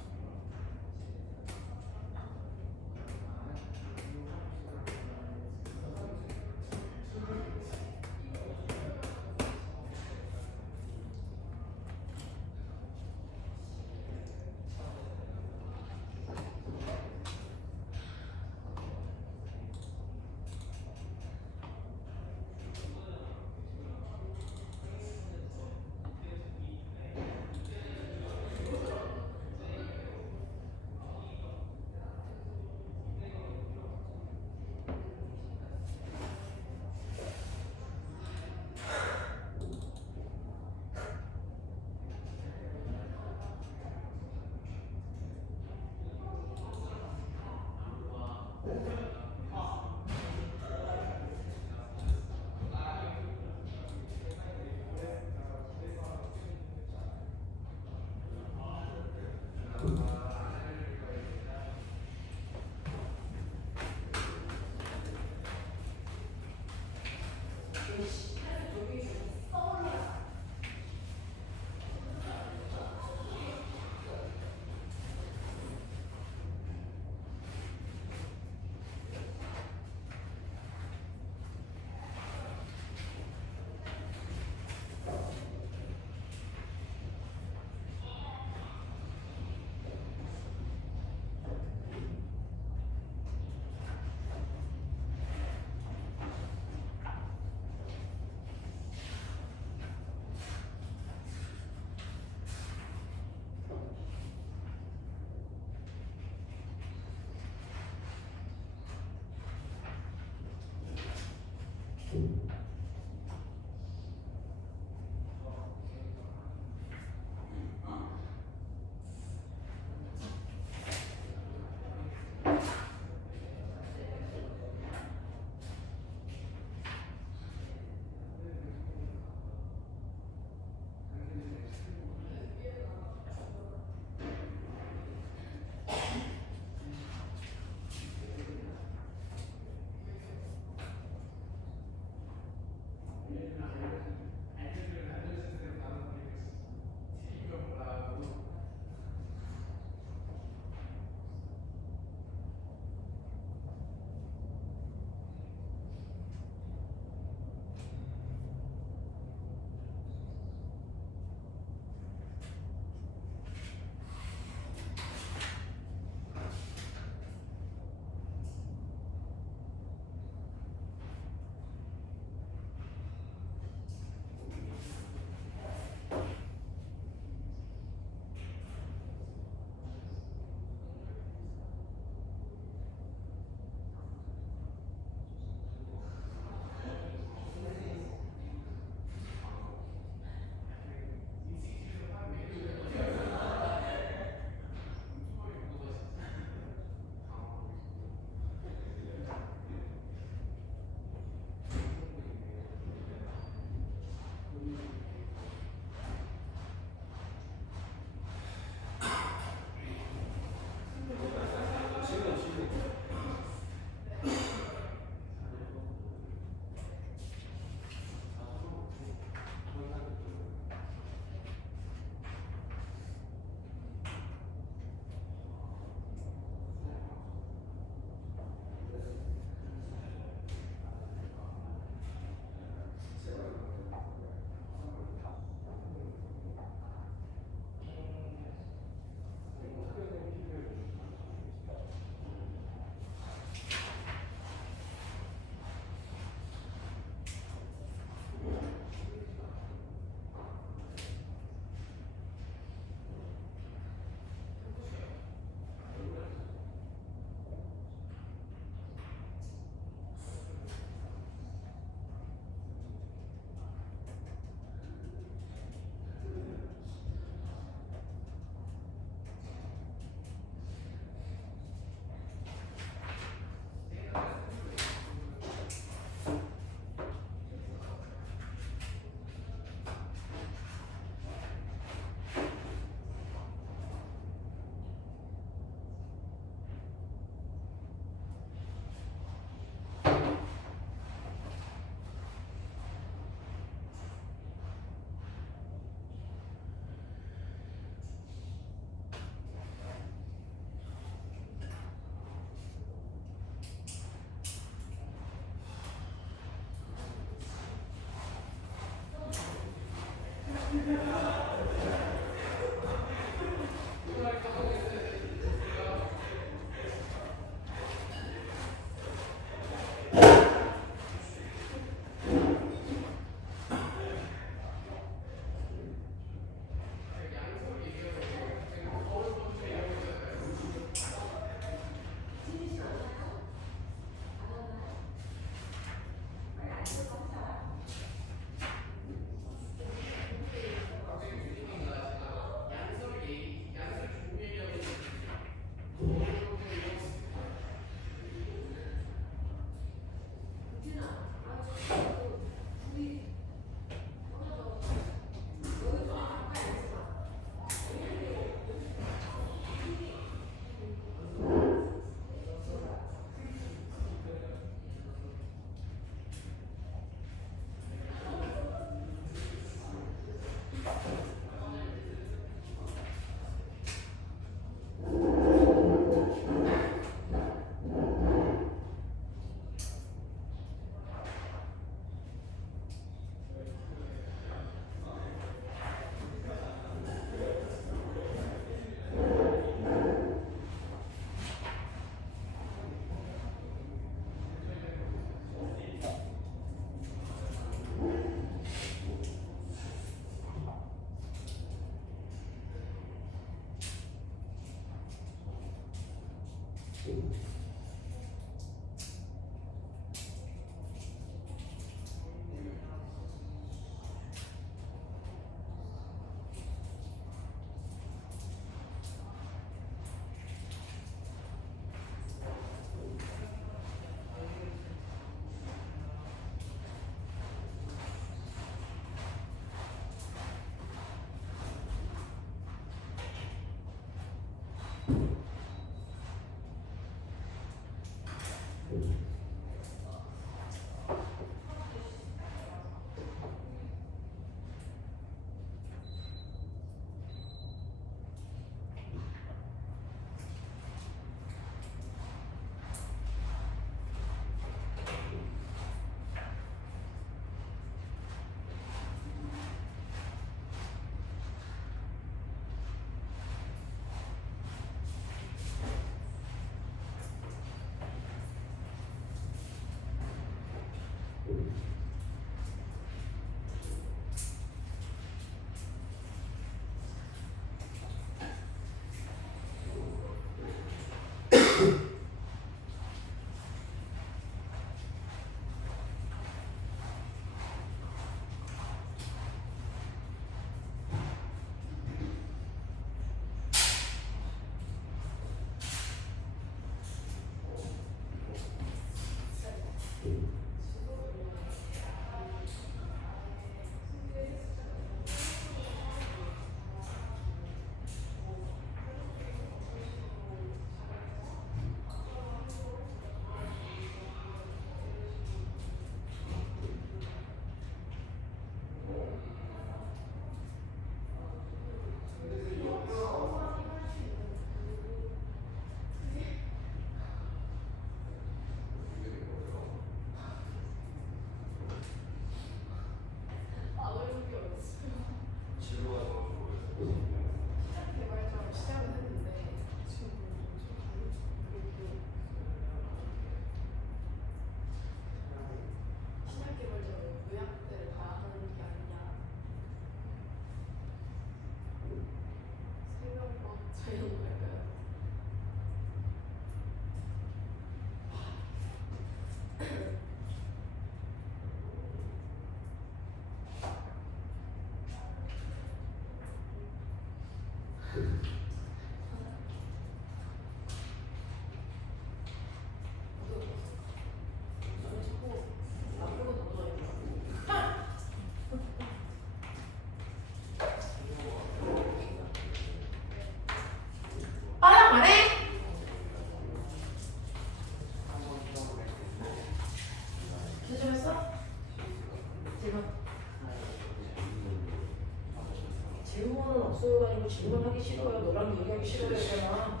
질문은 없어가지고 질문하기 싫어요. 너랑 얘기하기 싫어요. 했잖아.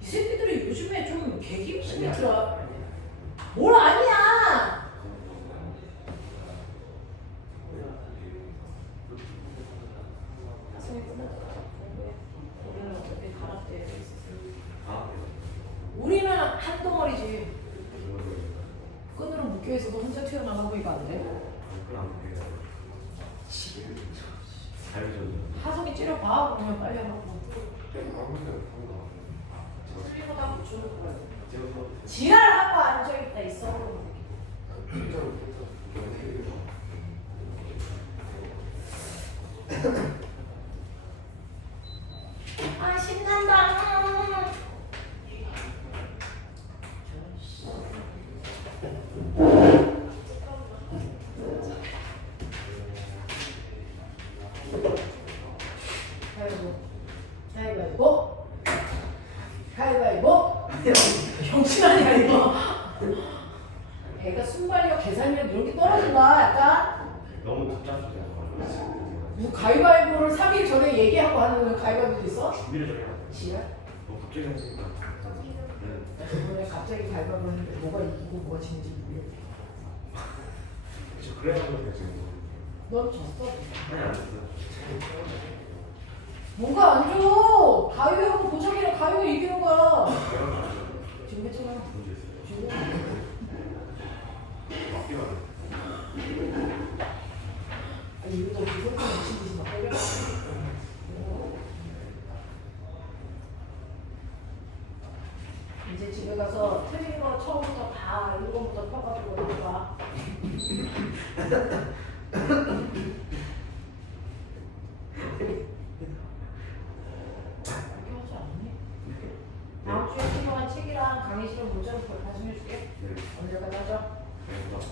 이 새끼들이 요즘에 좀 개기심이 들어. 뭘 아니야? 한 덩어리지. 끈으로 묶여 있어도 혼자 튀어나가 보이가 안 돼. 하성이 찌려봐. 그러면 빨리 하고. 찌려다 붙여놓을 거야. 지랄하고 앉아있다 있어. 아 신난다. 가위바위보. 가위바위보. 병신 아니야 이거. 애가 순발력, 계산력 이런 게 떨어진다 약간. 너무 답답하잖아. 뭐 가위바위보를 3일 전에 얘기하고 하는 가위바위보도 있어? 준비를 좀 해야 돼. 지랄? 너무 갑자기 하니까. 나 저번에 갑자기 가위바위보 했는데 뭐가 이기고 뭐가 지는지 모르겠어. 그래서 그래 지금. 넌 졌어. 아니 안 됐어. 뭐가 안 줘? 가위바위보 고정이랑 가위바위보 이기는 거야. 지금 했잖아. 문제 있어요. 지금. 맞기만 해. 아니 이거 너 무슨 미친 듯이 막 때려. 이제 집에 가서 틀린 거 처음부터 다 1번부터 펴가지고 해봐. 그렇게 하지 않니? 다음 주에 필요한 책이랑 강의 실험 문자로 그걸 다 정해줄게. 네. 언제까지 하죠? 그래서